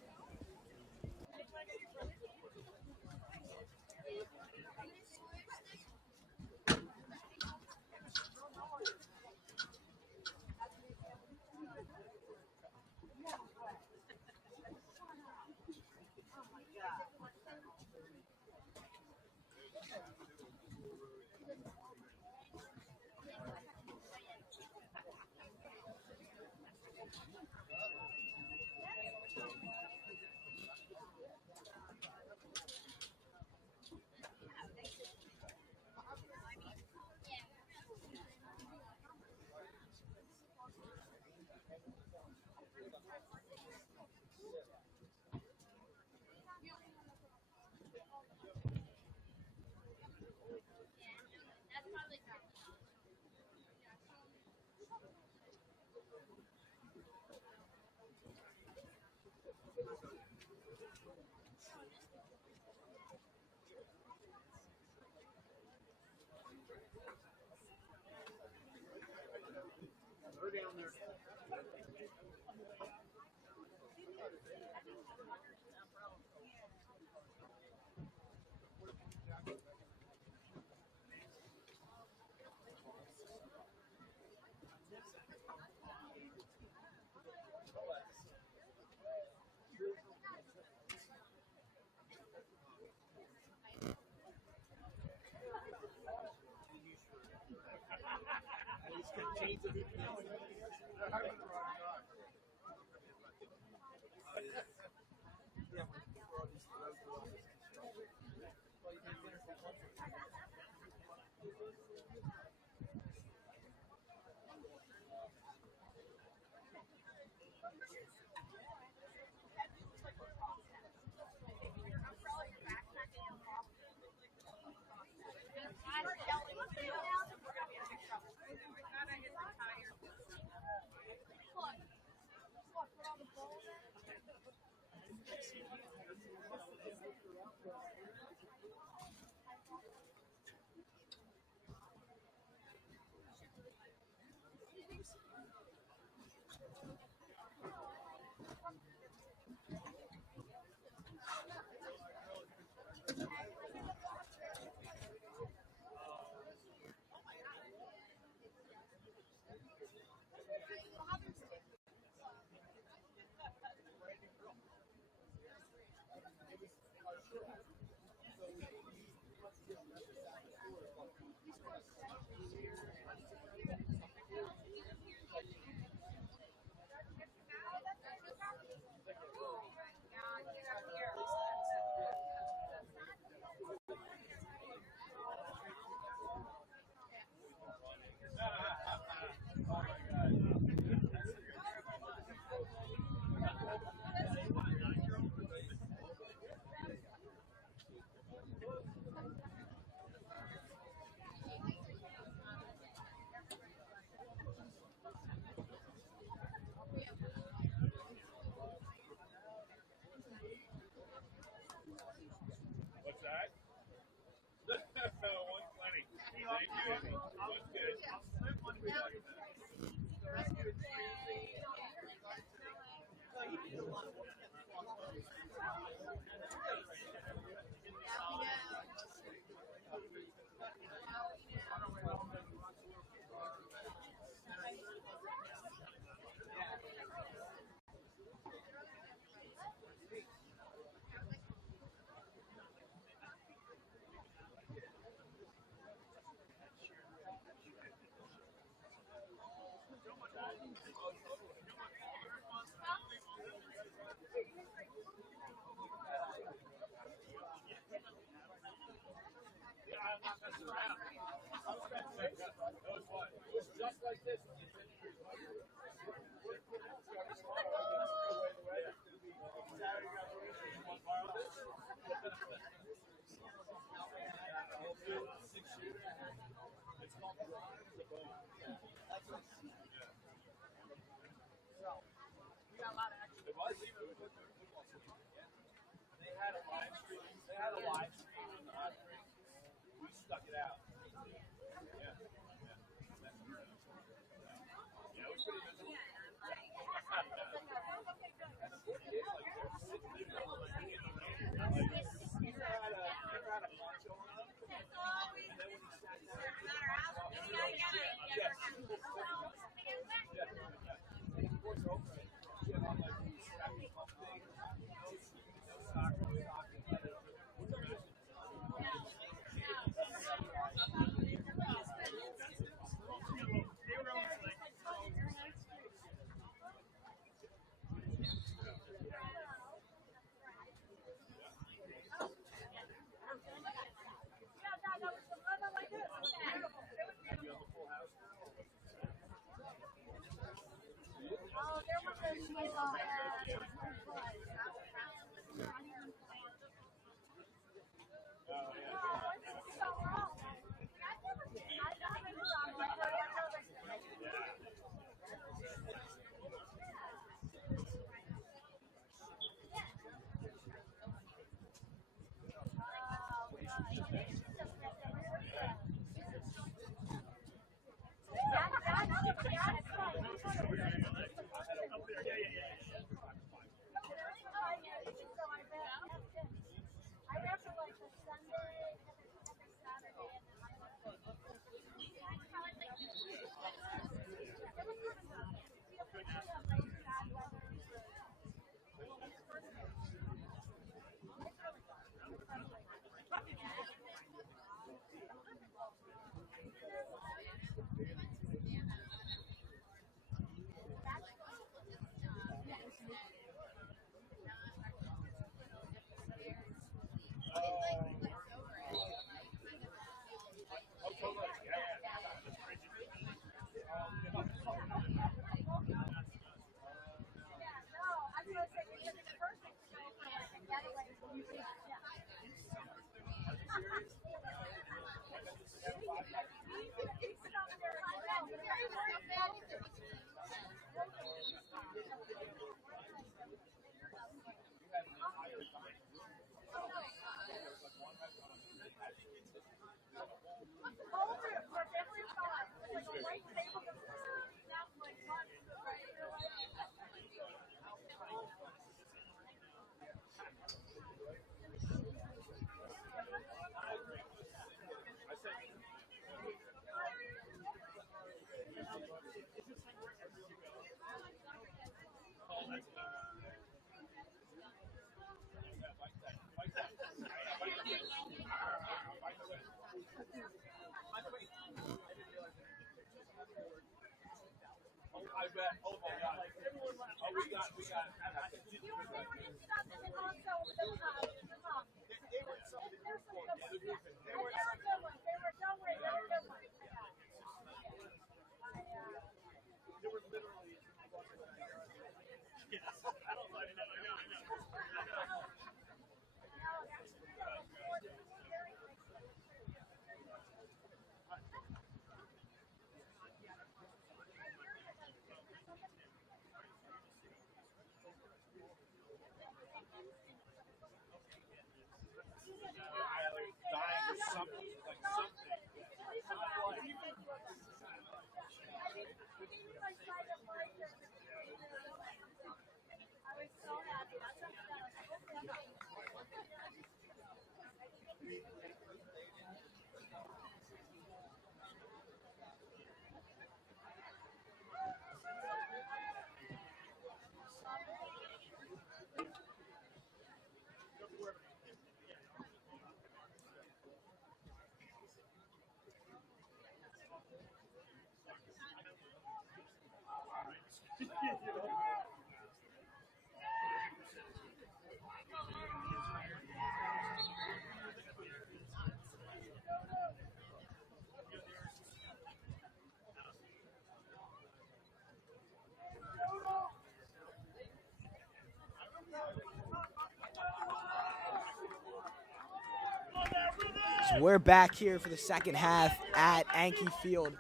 We're back here for the second half at Anke Field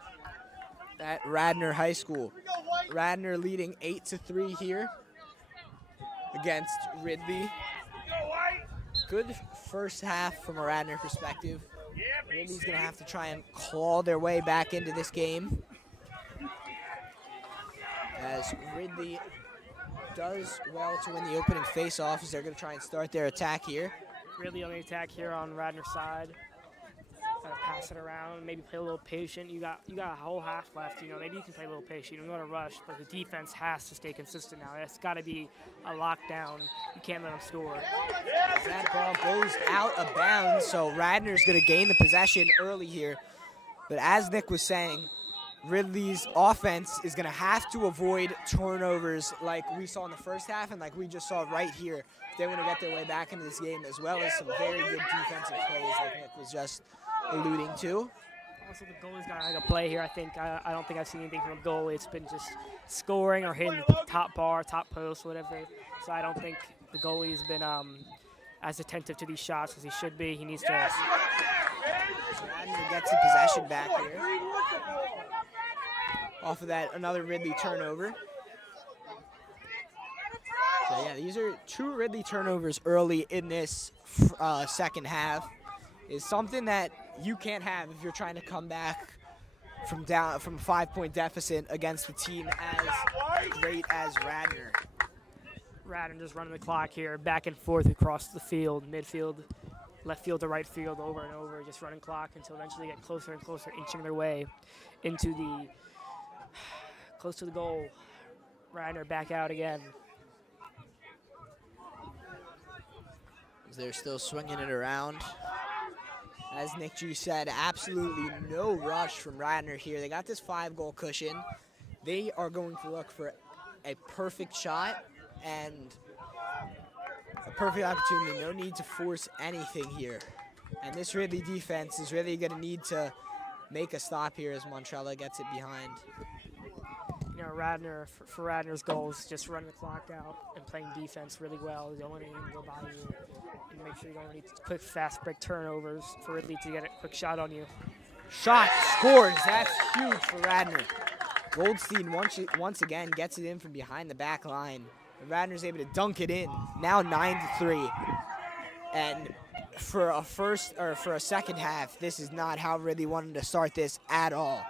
at Radnor High School. Radnor leading 8-3 here against Ridley. Good first half from a Radnor perspective. Ridley's going to have to try and claw their way back into this game, as Ridley does well to win the opening face-off, as they're going to try and start their attack here. Ridley on the attack here on Radnor's side. Gotta pass it around, maybe play a little patient. You got a whole half left. Maybe you can play a little patient. You don't want to rush, but the defense has to stay consistent now. It's got to be a lockdown. You can't let them score. As that ball goes out of bounds, so Radnor's going to gain the possession early here. But as Nick was saying, Ridley's offense is going to have to avoid turnovers like we saw in the first half and like we just saw right here if they want to get their way back into this game, as well as some very good defensive plays like Nick was just alluding to. Also, the goalie's got to play here. I don't think I've seen anything from the goalie. It's been just scoring or hitting the top bar, top post, whatever. So I don't think the goalie's been as attentive to these shots as he should be. He needs to. Radnor gets the possession back here. Off of that, another Ridley turnover. So yeah, these are 2 Ridley turnovers early in this second half. Is something that you can't have if you're trying to come back from a 5-point deficit against a team as great as Radnor. Radnor just running the clock here, back and forth across the field, midfield, left field to right field, over and over, just running clock until eventually they get closer and closer, inching their way into close to the goal. Radnor back out again. They're still swinging it around. As Nick G said, absolutely no rush from Radnor here. They got this 5-goal cushion. They are going to look for a perfect shot and a perfect opportunity. No need to force anything here. And this Ridley defense is really going to need to make a stop here as Montrella gets it behind. Radnor, for Radnor's goals, just running the clock out and playing defense really well. You don't want anything to go by you. And make sure you don't need quick, fast break turnovers for Ridley to get a quick shot on you. Shot scores. That's huge for Radnor. Goldstein once again gets it in from behind the back line. And Radnor's able to dunk it in. Now 9-3. And for a second half, this is not how Ridley wanted to start this at all.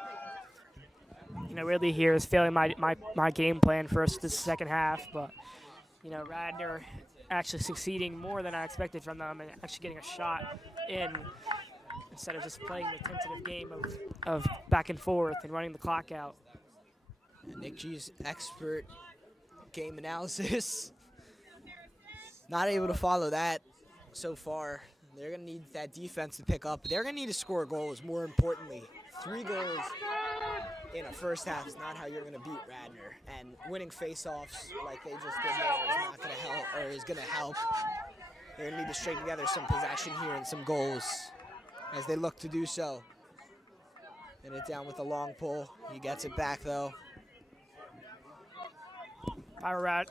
Ridley here is failing my game plan for us this second half, but Radnor actually succeeding more than I expected from them and actually getting a shot in instead of just playing the tentative game of back and forth and running the clock out. And Nick G's expert game analysis not able to follow that so far. They're going to need that defense to pick up. They're going to need to score goals, more importantly. 3 goals in a first half is not how you're going to beat Radnor. And winning face-offs like they just did there is not going to help, or is going to help. They're going to need to string together some possession here and some goals as they look to do so. And it down with a long pull. He gets it back, though.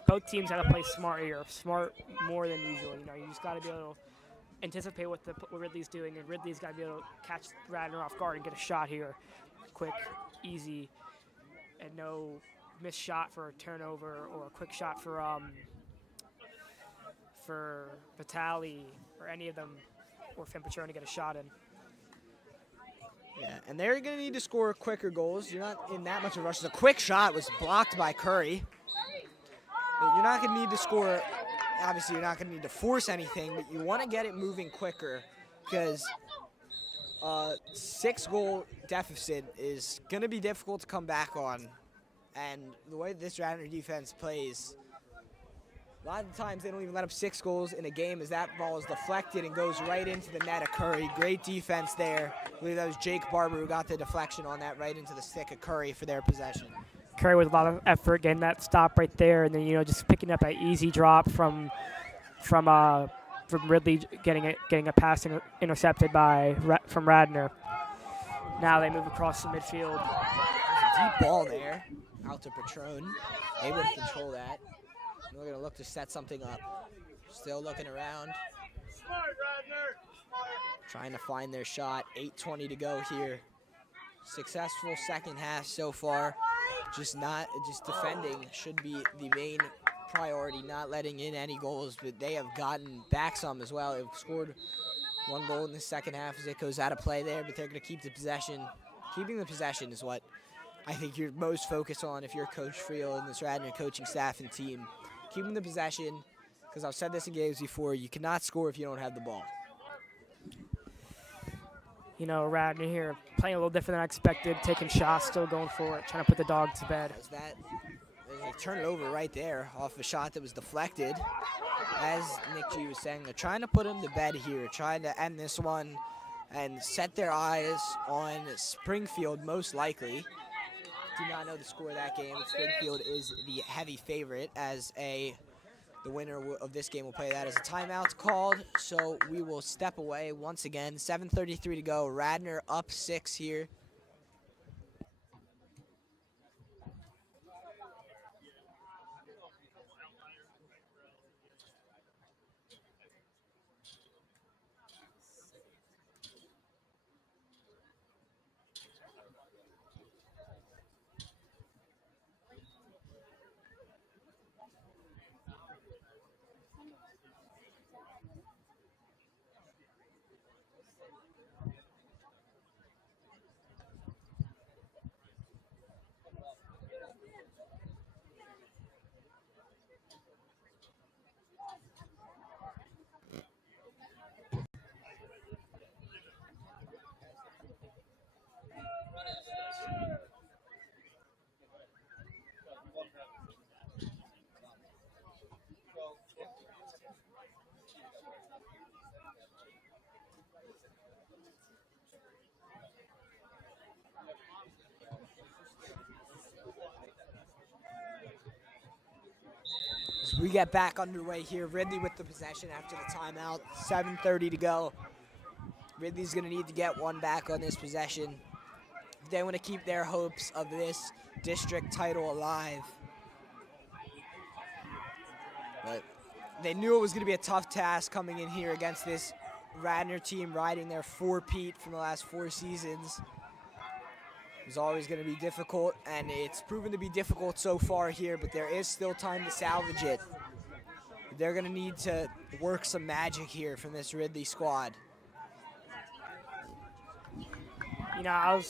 Both teams got to play smart here, smart more than usual. You just got to be able to anticipate what Ridley's doing, and Ridley's got to be able to catch Radnor off guard and get a shot here. Quick, easy, and no missed shot for a turnover or a quick shot for Vitali or any of them, or Fempetrone to get a shot in. Yeah, and they're going to need to score quicker goals. You're not in that much of a rush. The quick shot was blocked by Curry. You're not going to need to score. Obviously, you're not going to need to force anything, but you want to get it moving quicker because 6-goal deficit is going to be difficult to come back on. And the way this Radnor defense plays, a lot of the times they don't even let up 6 goals in a game as that ball is deflected and goes right into the net of Curry. Great defense there. I believe that was Jake Barber who got the deflection on that right into the stick of Curry for their possession. Curry with a lot of effort getting that stop right there, and then just picking up an easy drop from Ridley, getting a pass intercepted from Radnor. Now they move across the midfield. Deep ball there, out to Petrone, able to control that. We're going to look to set something up. Still looking around. Trying to find their shot. 8:20 to go here. Successful second half so far. Just defending should be the main priority, not letting in any goals, but they have gotten back some as well. They've scored 1 goal in the second half as it goes out of play there, but they're going to keep the possession. Keeping the possession is what I think you're most focused on if you're Coach Friel and this Radnor coaching staff and team. Keeping the possession, because I've said this in games before, you cannot score if you don't have the ball. You know, Radnor here playing a little different than I expected, taking shots, still going for it, trying to put the dog to bed. They turn it over right there off a shot that was deflected. As Nick G was saying, they're trying to put him to bed here, trying to end this one and set their eyes on Springfield most likely. Do not know the score of that game. Springfield is the heavy favorite as the winner of this game will play that as a timeout called. So we will step away once again. 7:33 to go. Radnor up 6 here. We get back underway here. Ridley with the possession after the timeout. 7:30 to go. Ridley's going to need to get one back on this possession. They want to keep their hopes of this district title alive. But they knew it was going to be a tough task coming in here against this Radnor team riding their 4-peat from the last 4 seasons. It was always going to be difficult, and it's proven to be difficult so far here, but there is still time to salvage it. They're going to need to work some magic here from this Ridley squad. You know,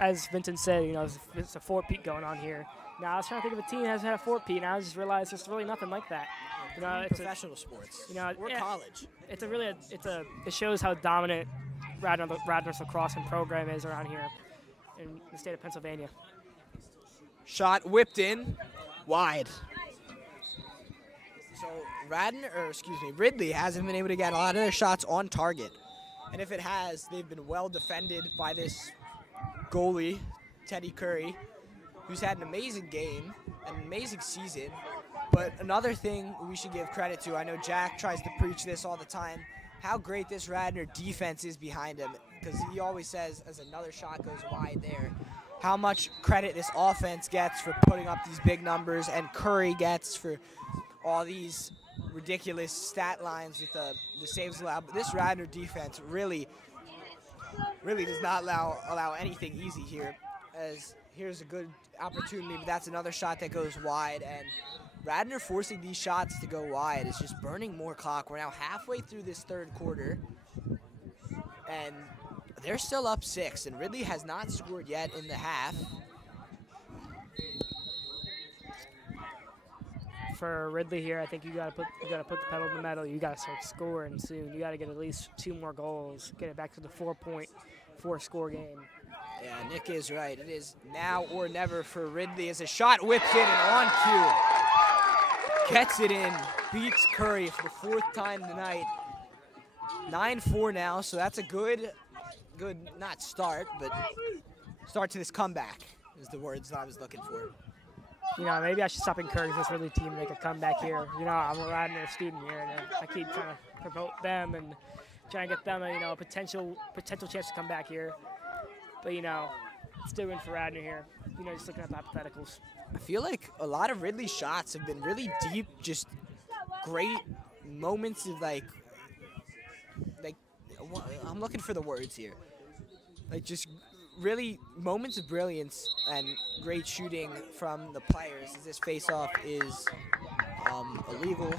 as Vincent said, you know, it's a 4-peat going on here. Now, I was trying to think of a team that has had a 4-peat, and I just realized there's really nothing like that. You know, it's professional sports. You know, or college. It shows how dominant Radnor's lacrosse and program is around here in the state of Pennsylvania. Shot whipped in, wide. So Ridley hasn't been able to get a lot of their shots on target. And if it has, they've been well defended by this goalie, Teddy Curry, who's had an amazing game, an amazing season. But another thing we should give credit to, I know Jack tries to preach this all the time, how great this Radnor defense is behind him. Because he always says, as another shot goes wide there, how much credit this offense gets for putting up these big numbers, and Curry gets for all these ridiculous stat lines with the saves allowed. But this Radnor defense really does not allow anything easy here. As here's a good opportunity, but that's another shot that goes wide. And Radnor forcing these shots to go wide is just burning more clock. We're now halfway through this third quarter, and they're still up 6, and Ridley has not scored yet in the half. For Ridley here, I think you gotta put the pedal to the metal. You gotta start scoring soon. You gotta get at least 2 more goals. Get it back to the 4.4 score game. Yeah, Nick is right. It is now or never for Ridley as a shot whips in and on cue. Gets it in, beats Curry for the 4th time tonight. 9-4 now, so that's a good, not start, but start to this comeback is the words that I was looking for. You know, maybe I should stop encouraging this Ridley team to make a comeback here. You know, I'm a Radnor student here, and I keep trying to promote them and trying to get them a potential chance to come back here. But, you know, still in for Radnor here. You know, just looking at the hypotheticals. I feel like a lot of Ridley's shots have been really deep, just great moments of, like, I'm looking for the words here. Like, just really moments of brilliance and great shooting from the players as this face-off is illegal.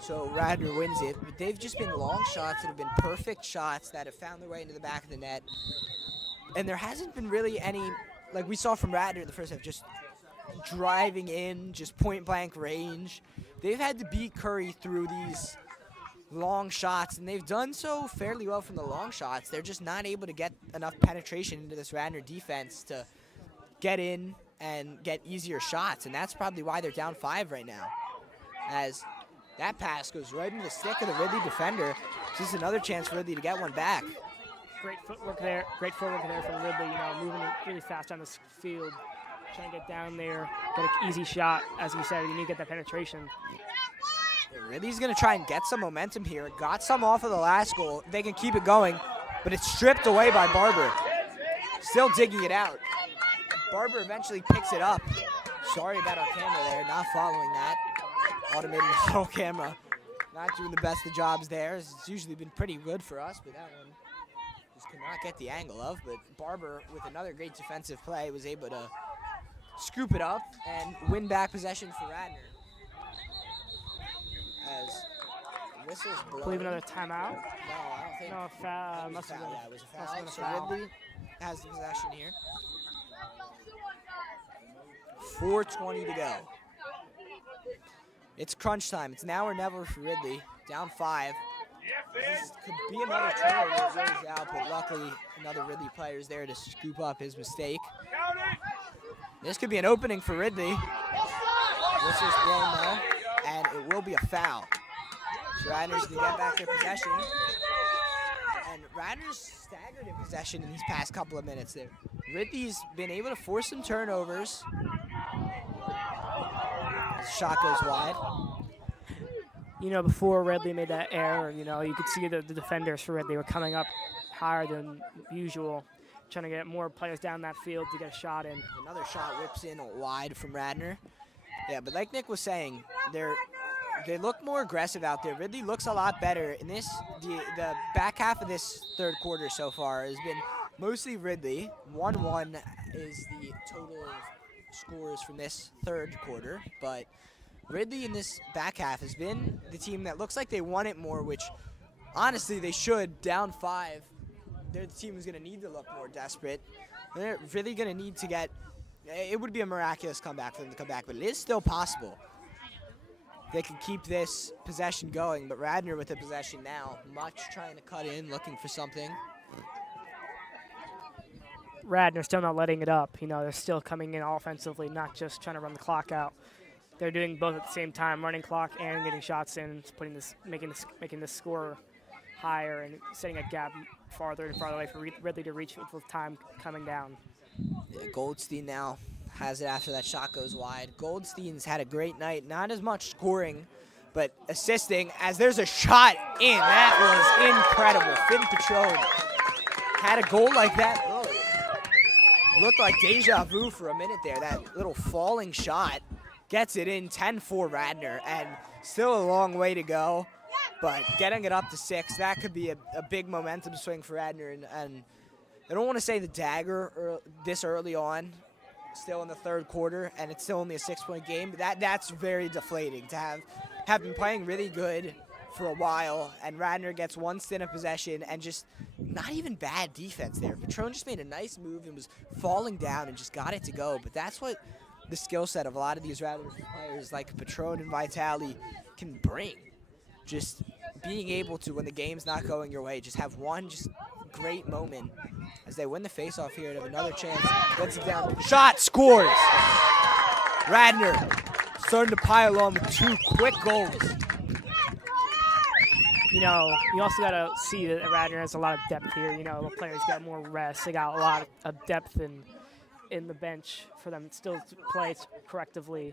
So Radnor wins it. But they've just been long shots that have been perfect shots that have found their way into the back of the net. And there hasn't been really any, like we saw from Radnor in the first half, just driving in, just point-blank range. They've had to beat Curry through these long shots, and they've done so fairly well from the long shots. They're just not able to get enough penetration into this Radnor defense to get in and get easier shots, and that's probably why they're down 5 right now. As that pass goes right into the stick of the Ridley defender. This is another chance for Ridley to get one back. Great footwork there. Great footwork there from Ridley. Moving really fast on this field, trying to get down there, get an easy shot. As you said, you need to get that penetration. Yeah, Ridley's going to try and get some momentum here. Got some off of the last goal. They can keep it going, but it's stripped away by Barber. Still digging it out. Barber eventually picks it up. Sorry about our camera there, not following that. Automated roll camera. Not doing the best of jobs there. It's usually been pretty good for us, but that one just could not get the angle of. But Barber, with another great defensive play, was able to scoop it up and win back possession for Radnor. As whistles blown. I believe another timeout. No, I don't think. No, foul. It was a foul. Yeah, it was a foul. been a So foul. Ridley has the possession here. 4:20 to go. It's crunch time. It's now or never for Ridley. Down 5. This could be another turnover that goes out, but luckily another Ridley player is there to scoop up his mistake. This could be an opening for Ridley. Whistle's blown though, and it will be a foul. So Radnor's going to get back their possession. And Radnor's staggered in possession in these past couple of minutes there. Ridley's been able to force some turnovers. Shot goes wide. Before Ridley made that error, you could see the defenders for Ridley were coming up higher than usual, trying to get more players down that field to get a shot in. Another shot whips in wide from Radnor. Yeah, but like Nick was saying, they look more aggressive out there. Ridley looks a lot better. In the back half of this third quarter so far has been mostly Ridley. 1-1 is the total of scores from this third quarter, but Ridley in this back half has been the team that looks like they want it more, which honestly they should. Down 5, they're the team who's going to need to look more desperate. They're really going to need to get, it would be a miraculous comeback for them to come back, but it is still possible. They can keep this possession going, but Radnor with the possession now, Much trying to cut in, looking for something. Radnor still not letting it up. They're still coming in offensively, not just trying to run the clock out. They're doing both at the same time, running clock and getting shots in, making this score higher and setting a gap farther and farther away for Ridley to reach with time coming down. Yeah, Goldstein now has it after that shot goes wide. Goldstein's had a great night, not as much scoring, but assisting as there's a shot in. That was incredible. Finn Patron had a goal like that early. Looked like deja vu for a minute there. That little falling shot gets it in. 10-4 Radnor, and still a long way to go, but getting it up to 6, that could be a big momentum swing for Radnor. And I don't want to say the dagger this early on, still in the third quarter, and it's still only a 6-point game, but that's very deflating to have been playing really good for a while, and Radnor gets one stint of possession and just not even bad defense there. Patron just made a nice move and was falling down and just got it to go, but that's what the skill set of a lot of these Radnor players like Patron and Vitali can bring. Just being able to, when the game's not going your way, just have one just great moment as they win the faceoff here and have another chance. Gets it down. Shot, scores! Radnor starting to pile on with 2 quick goals. You also got to see that Radnor has a lot of depth here. The players got more rest. They got a lot of depth in the bench for them still to play correctively.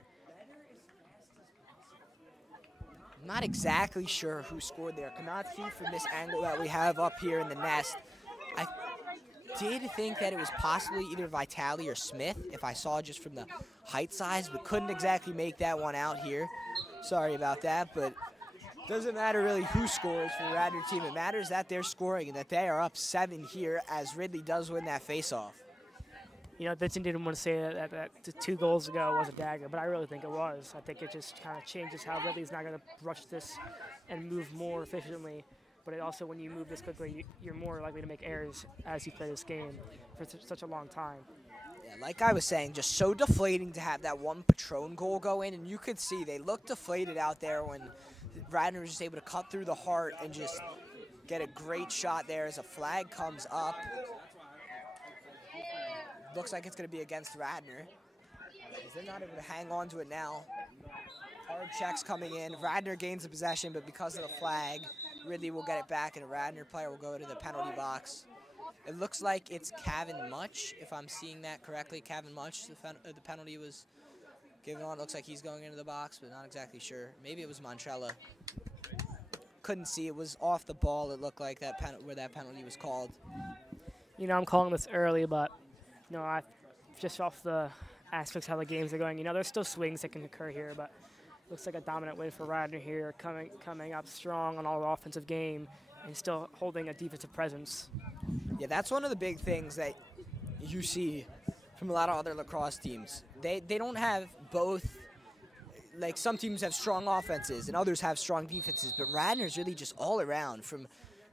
I'm not exactly sure who scored there. Cannot see from this angle that we have up here in the nest. I did think that it was possibly either Vitali or Smith, if I saw just from the height size, but couldn't exactly make that one out here. Sorry about that, but Doesn't matter really who scores for the Radnor team. It matters that they're scoring and that they are up 7 here as Ridley does win that faceoff. You know, Vincent didn't want to say that the 2 goals ago was a dagger, but I really think it was. I think it just kind of changes how Ridley's not going to rush this and move more efficiently. But it also, when you move this quickly, you're more likely to make errors as you play this game for such a long time. Yeah, like I was saying, just so deflating to have that one Patron goal go in, and you could see they looked deflated out there when Radnor was just able to cut through the heart and just get a great shot there as a flag comes up. Looks like it's going to be against Radnor. They're not able to hang on to it now. Hard checks coming in. Radnor gains the possession, but because of the flag, Ridley will get it back, and a Radnor player will go to the penalty box. It looks like it's Kevin Much, if I'm seeing that correctly. Kevin Much, the penalty was given on. Looks like he's going into the box, but not exactly sure. Maybe it was Montrella. Couldn't see. It was off the ball. It looked like where that penalty was called. You know, I'm calling this early, but you know, just off the aspects how the games are going, you know, there's still swings that can occur here, but looks like a dominant win for Radnor here, coming up strong on all the offensive game and still holding a defensive presence. Yeah, that's one of the big things that you see from a lot of other lacrosse teams. They don't have both. Like, some teams have strong offenses and others have strong defenses, but Radnor's really just all around, from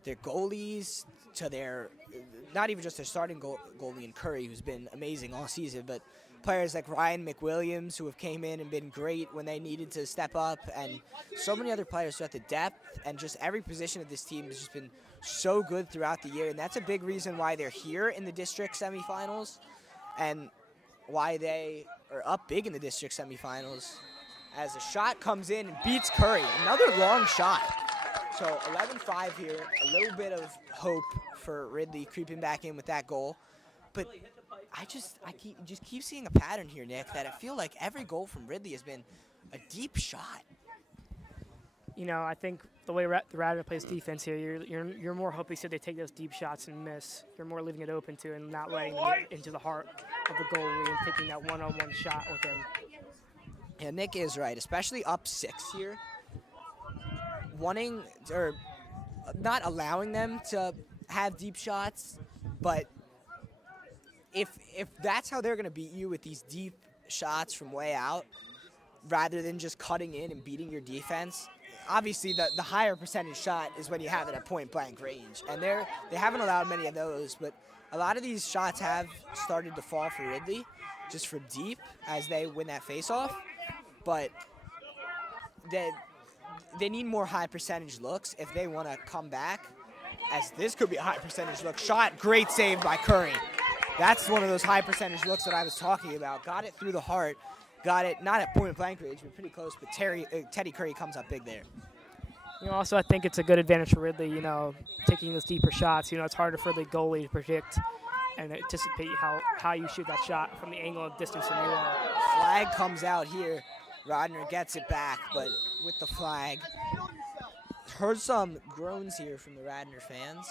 their goalies to their, not even just their starting goalie in Curry, who's been amazing all season, but players like Ryan McWilliams, who have came in and been great when they needed to step up, and so many other players throughout the depth, and just every position of this team has just been so good throughout the year, and that's a big reason why they're here in the district semifinals and why they are up big in the district semifinals. As a shot comes in and beats Curry, another long shot. So 11-5 here, a little bit of hope for Ridley creeping back in with that goal, but I keep seeing a pattern here, Nick, that I feel like every goal from Ridley has been a deep shot. You know, I think the way the Radnor plays defense here, you're more hoping so they take those deep shots and miss. You're more leaving it open to and not letting them get into the heart of the goalie and taking that one-on-one shot with him. Yeah, Nick is right, especially up 6 here. Wanting, or not allowing them to have deep shots, but if that's how they're going to beat you, with these deep shots from way out, rather than just cutting in and beating your defense, obviously the higher percentage shot is when you have it at point blank range, and they haven't allowed many of those, but a lot of these shots have started to fall for Ridley just from deep as they win that faceoff, but they need more high percentage looks if they want to come back, as this could be a high percentage look shot. Great save by Curry. That's one of those high percentage looks that I was talking about. Got it through the heart. Got it not at point blank range, but pretty close. But Teddy Curry comes up big there. You know, also I think it's a good advantage for Ridley, you know, taking those deeper shots. You know, it's harder for the goalie to predict and anticipate how you shoot that shot from the angle of distance from you are. Flag comes out here. Radnor gets it back, but with the flag. Heard some groans here from the Radnor fans,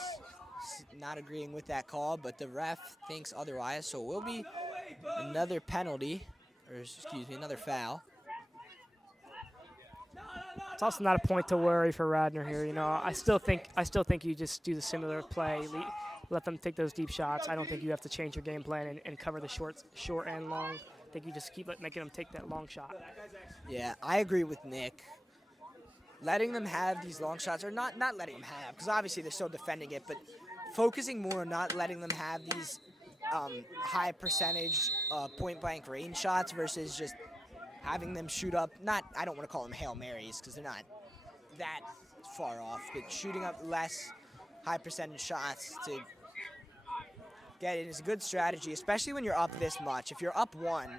not agreeing with that call, but the ref thinks otherwise, so it will be another penalty, or excuse me, another foul. It's also not a point to worry for Radnor here. You know, I still think you just do the similar play, let them take those deep shots. I don't think you have to change your game plan and cover the short and long. I think you just keep making them take that long shot. Yeah, I agree with Nick. Letting them have these long shots, or not letting them have, because obviously they're still defending it, but focusing more on not letting them have these high percentage point blank range shots versus just having them shoot up, I don't want to call them Hail Marys because they're not that far off, but shooting up less high percentage shots to get it is a good strategy, especially when you're up this much. If you're up 1,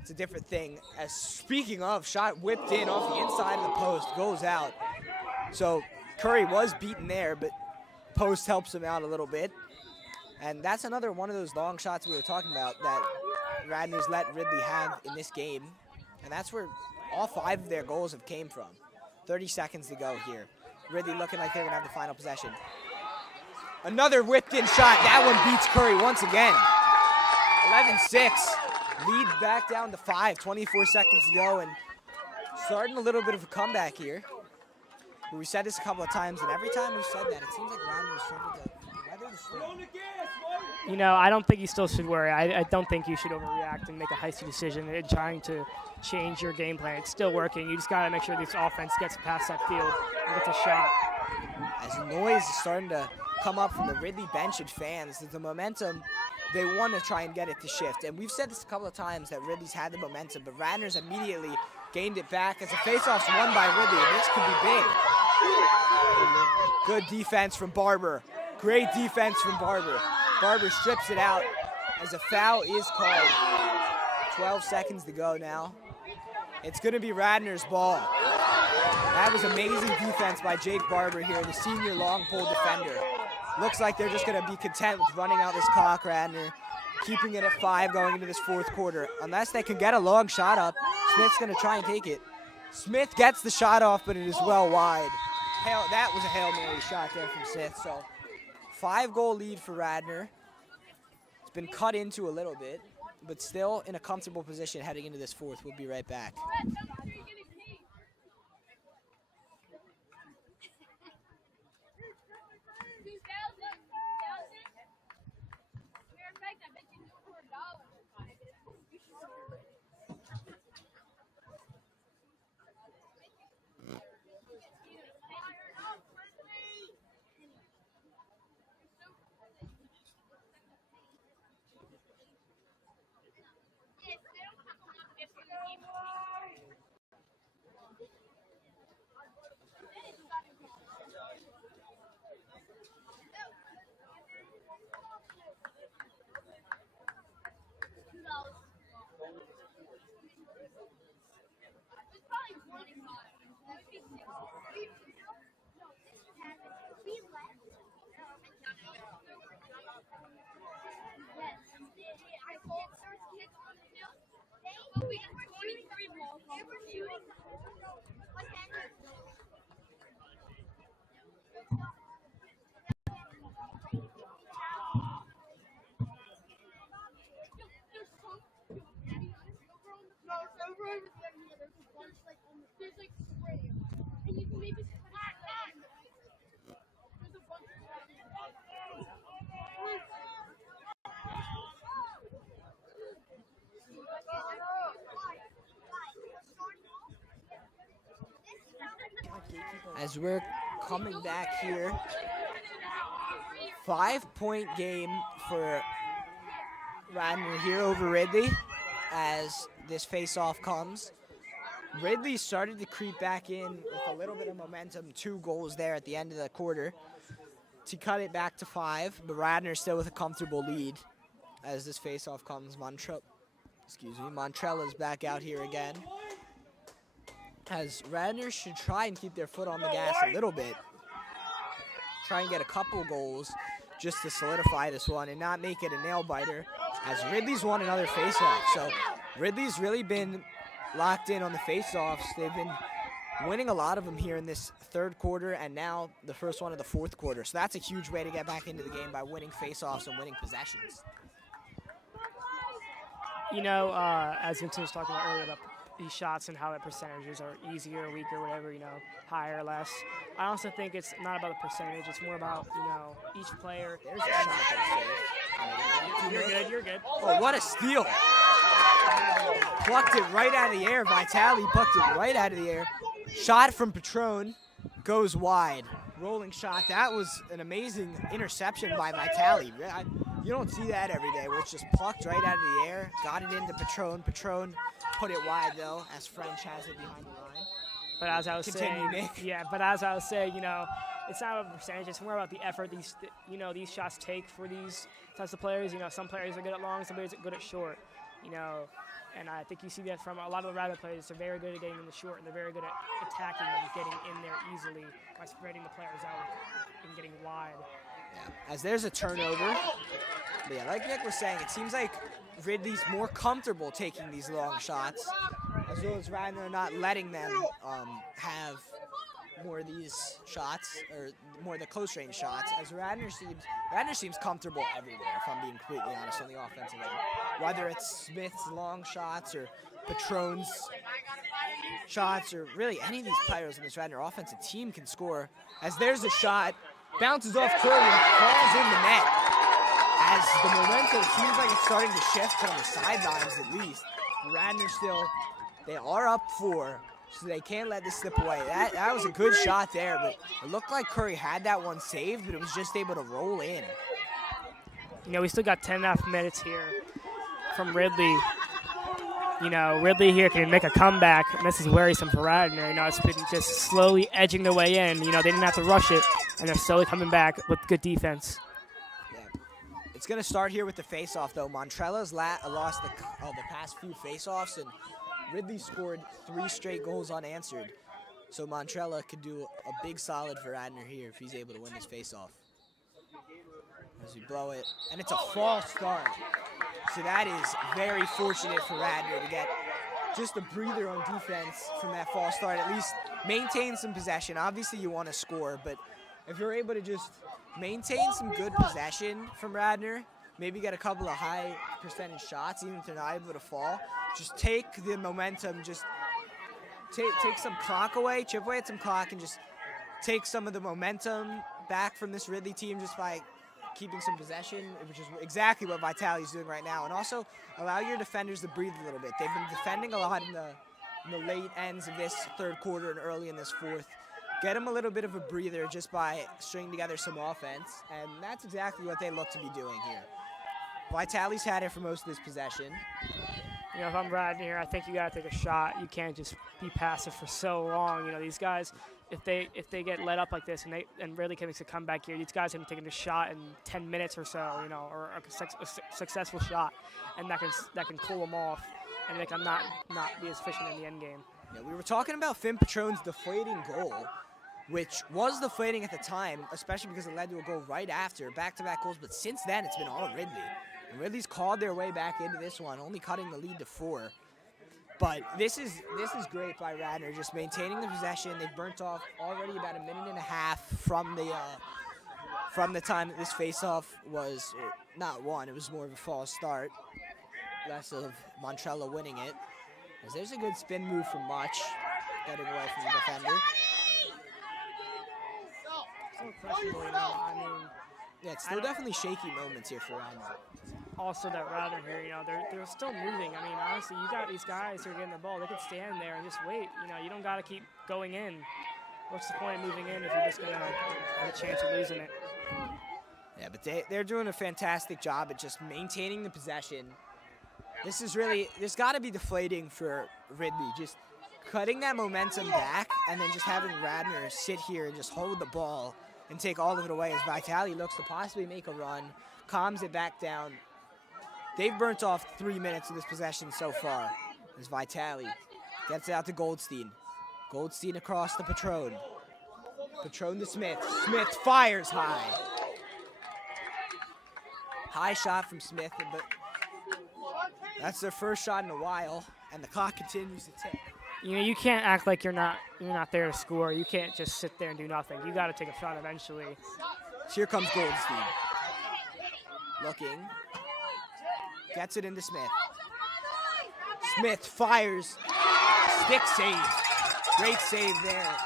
it's a different thing. As speaking of, shot whipped in off the inside of the post, goes out. So Curry was beaten there, but post helps him out a little bit. And that's another one of those long shots we were talking about that Radnor's let Ridley have in this game. And that's where all 5 of their goals have came from. 30 seconds to go here. Ridley looking like they're going to have the final possession. Another whipped in shot. That one beats Curry once again. 11-6. Lead back down to 5. 24 seconds to go, and starting a little bit of a comeback here. But we said this a couple of times, and every time we said that, it seems like Radnor is struggling to weather the storm. You know, I don't think you still should worry. I don't think you should overreact and make a hasty decision in trying to change your game plan. It's still working. You just got to make sure this offense gets past that field and gets a shot. As noise is starting to come up from the Ridley bench and fans, the momentum, they want to try and get it to shift. And we've said this a couple of times that Ridley's had the momentum, but Radnor's immediately gained it back as the faceoff's won by Ridley, and this could be big. Good defense from Barber. Great defense from Barber. Barber strips it out as a foul is called. 12 seconds to go now. It's going to be Radnor's ball. That was amazing defense by Jake Barber here, the senior long pole defender. Looks like they're just going to be content with running out this clock, Radnor, keeping it at 5 going into this fourth quarter. Unless they can get a long shot up, Smith's going to try and take it. Smith gets the shot off, but it is well wide. That was a Hail Mary shot there from Smith. So 5-goal lead for Radnor. It's been cut into a little bit, but still in a comfortable position heading into this fourth. We'll be right back. As we're coming back here, 5-point game for Radnor here over Ridley as this face-off comes. Ridley started to creep back in with a little bit of momentum, 2 goals there at the end of the quarter to cut it back to 5, but Radnor still with a comfortable lead as this face-off comes. Montrella's back out here again. As Radnor should try and keep their foot on the gas a little bit. Try and get a couple goals just to solidify this one and not make it a nail-biter as Ridley's won another face-off. So Ridley's really been locked in on the face-offs. They've been winning a lot of them here in this third quarter and now the first one of the fourth quarter. So that's a huge way to get back into the game by winning face-offs and winning possessions. You know, as Vincent was talking about earlier about these shots and how the percentages are easier, weaker, whatever, you know, higher or less. I also think it's not about the percentage. It's more about, you know, each player. There's a shot that You're good. Oh, what a steal. Plucked it right out of the air. Vitale plucked it right out of the air. Shot from Patron goes wide. Rolling shot. That was an amazing interception by Vitale. You don't see that every day where it's just plucked right out of the air. Got it into Patron. Patron put it wide, though, as French has it behind the line. But as I was Continue, saying, Nick. yeah. But as I was saying, you know, it's not about the percentage. It's more about the effort these shots take for these types of players. You know, some players are good at long, some players are good at short. You know, and I think you see that from a lot of the Radnor players. They're very good at getting in the short, and they're very good at attacking and getting in there easily by spreading the players out and getting wide. Yeah. As there's a turnover. But yeah, like Nick was saying, it seems like Ridley's more comfortable taking these long shots, as well as Radnor not letting them have more of these shots, or more of the close range shots, as Radnor seems comfortable everywhere, if I'm being completely honest, on the offensive end. Whether it's Smith's long shots or Patron's shots, or really any of these players in this Radnor offensive team can score. As there's a shot, bounces off Curry and falls in the net. As the momentum seems like it's starting to shift on the sidelines at least. Radnor still, they are up 4, so they can't let this slip away. That was a good shot there, but it looked like Curry had that one saved, but it was just able to roll in. You know, we still got 10.5 minutes here from Ridley. You know, Ridley here can make a comeback, and this is worrisome for Radnor. You know, it's been just slowly edging their way in. You know, they didn't have to rush it, and they're slowly coming back with good defense. It's going to start here with the face-off, though. Montrella's lost the past few face-offs, and Ridley scored 3 straight goals unanswered. So Montrealla could do a big solid for Radnor here if he's able to win this face-off. As we blow it, and it's a false start. So that is very fortunate for Radnor to get just a breather on defense from that false start. At least maintain some possession. Obviously, you want to score, but if you're able to just maintain some good possession from Radnor, maybe get a couple of high percentage shots, even if they're not able to fall. Just take the momentum, just take some clock away, chip away at some clock, and just take some of the momentum back from this Ridley team just by keeping some possession, which is exactly what Vitali's doing right now. And also allow your defenders to breathe a little bit. They've been defending a lot in the late ends of this third quarter and early in this fourth. Get them a little bit of a breather just by stringing together some offense, and that's exactly what they look to be doing here. Vitali's had it for most of this possession. You know, if I'm Radnor here, I think you got to take a shot. You can't just be passive for so long. You know, these guys, if they get let up like this and really can make a comeback here, these guys have been taking a shot in 10 minutes or so, you know, or a successful shot, and that can cool them off and make them not be as efficient in the end game. Yeah, we were talking about Finn Patron's deflating goal, which was deflating at the time, especially because it led to a goal right after, back-to-back goals, but since then it's been all Ridley. And Ridley's clawed their way back into this one, only cutting the lead to 4. But this is great by Radnor, just maintaining the possession. They've burnt off already about a minute and a half from the time that this face-off was not won. It was more of a false start, less of Montrealla winning it. As there's a good spin move from Much, getting away from the defender. Yeah, it's still definitely shaky moments here for Radnor. Also, that Radnor here, you know, they're still moving. I mean, honestly, you got these guys who are getting the ball. They could stand there and just wait. You know, you don't got to keep going in. What's the point of moving in if you're just going to have a chance of losing it? Yeah, but they're doing a fantastic job at just maintaining the possession. This got to be deflating for Ridley, just cutting that momentum back and then just having Radnor sit here and just hold the ball and take all of it away as Vitali looks to possibly make a run, calms it back down. They've burnt off 3 minutes of this possession so far as Vitali gets it out to Goldstein. Goldstein across to Patron. Patron to Smith. Smith fires high. High shot from Smith, but that's their first shot in a while, and the clock continues to tick. You know, you can't act like you're not there to score. You can't just sit there and do nothing. You got to take a shot eventually. Here comes Goldstein. Looking. Gets it into Smith. Smith fires. Stick save. Great save there.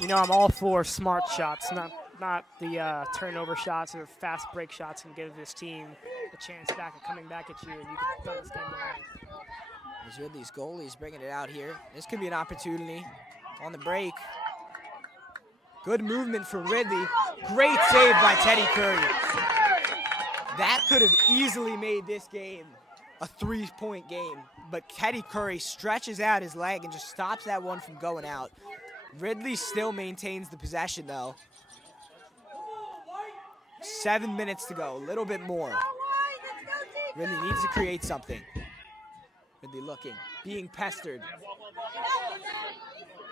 You know, I'm all for smart shots, not the turnover shots or fast break shots can give this team a chance back at coming back at you, and you can throw this game away. As Ridley's goalie's bringing it out here. This could be an opportunity on the break. Good movement from Ridley. Great save by Teddy Curry. That could have easily made this game a 3-point game, but Teddy Curry stretches out his leg and just stops that one from going out. Ridley still maintains the possession, though. 7 minutes to go, a little bit more. Ridley needs to create something. Ridley looking, being pestered.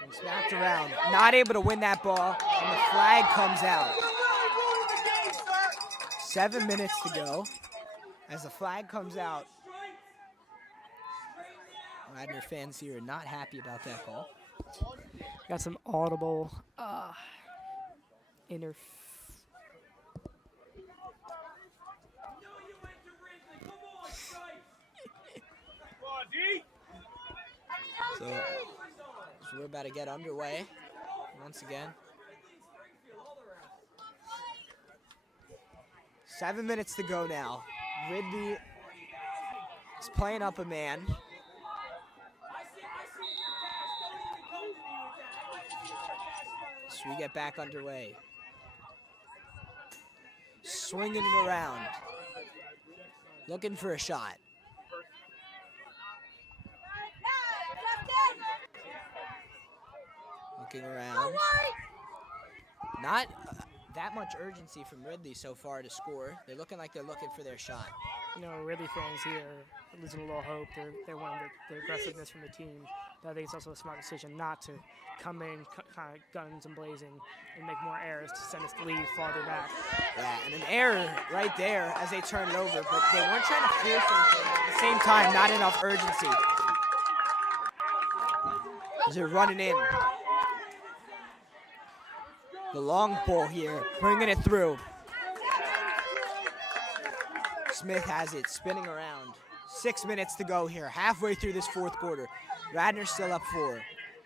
And smacked around, not able to win that ball, and the flag comes out. 7 minutes to go as the flag comes out. Radnor fans here are not happy about that call. Got some audible inner. So we're about to get underway once again. 7 minutes to go now. Ridley is playing up a man. So we get back underway. Swinging it around. Looking for a shot. Looking around. Not that much urgency from Ridley so far to score. They're looking like they're looking for their shot. You know, Ridley fans here are losing a little hope. They're wanting the aggressiveness from the team. But I think it's also a smart decision not to come in kind of guns and blazing and make more errors to send us to lead farther back. Yeah, and an error right there as they turn it over, but they weren't trying to force anything. At the same time, not enough urgency. As they're running in. The long ball here, bringing it through. Smith has it, spinning around. 6 minutes to go here, halfway through this fourth quarter. Radnor still up 4.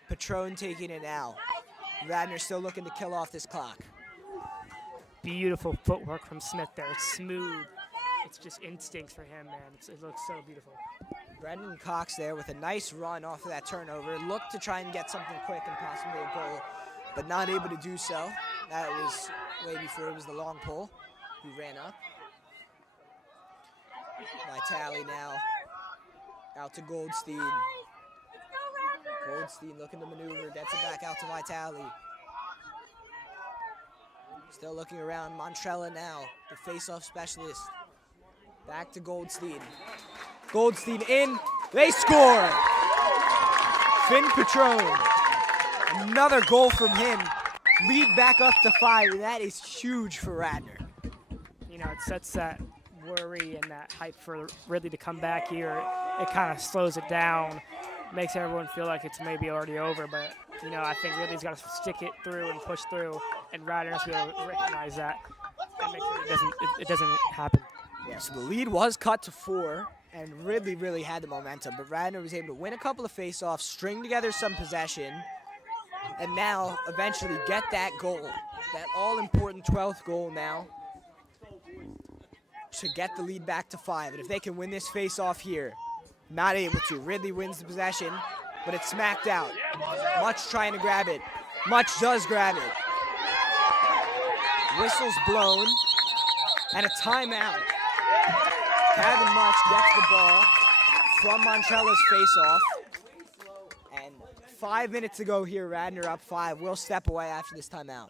Patron taking it now. Radnor still looking to kill off this clock. Beautiful footwork from Smith there. It's smooth. It's just instincts for him, man. It looks so beautiful. Brendan Cox there with a nice run off of that turnover. Looked to try and get something quick and possibly a goal, but not able to do so. That was way before it was the long pole who ran up. Vitale now out to Goldstein. Goldstein looking to maneuver, gets it back out to Vitale. Still looking around, Montrella now, the face-off specialist. Back to Goldstein. Goldstein in, they score! Finn Patron, another goal from him. Lead back up to 5, that is huge for Radnor. You know, it sets that worry and that hype for Ridley to come back here. It kind of slows it down, makes everyone feel like it's maybe already over, but you know, I think Ridley's got to stick it through and push through, and Radnor has to be able to recognize that and make sure it doesn't happen. Yeah, so the lead was cut to 4, and Ridley really had the momentum, but Radnor was able to win a couple of face-offs, string together some possession, and now eventually get that goal, that all-important 12th goal now, to get the lead back to 5. And if they can win this face-off here, not able to. Ridley wins the possession, but it's smacked out. Much trying to grab it. Much does grab it. Whistle's blown, and a timeout. Kevin Much gets the ball from Montrella's face-off. And 5 minutes to go here, Radnor up 5. We'll step away after this timeout.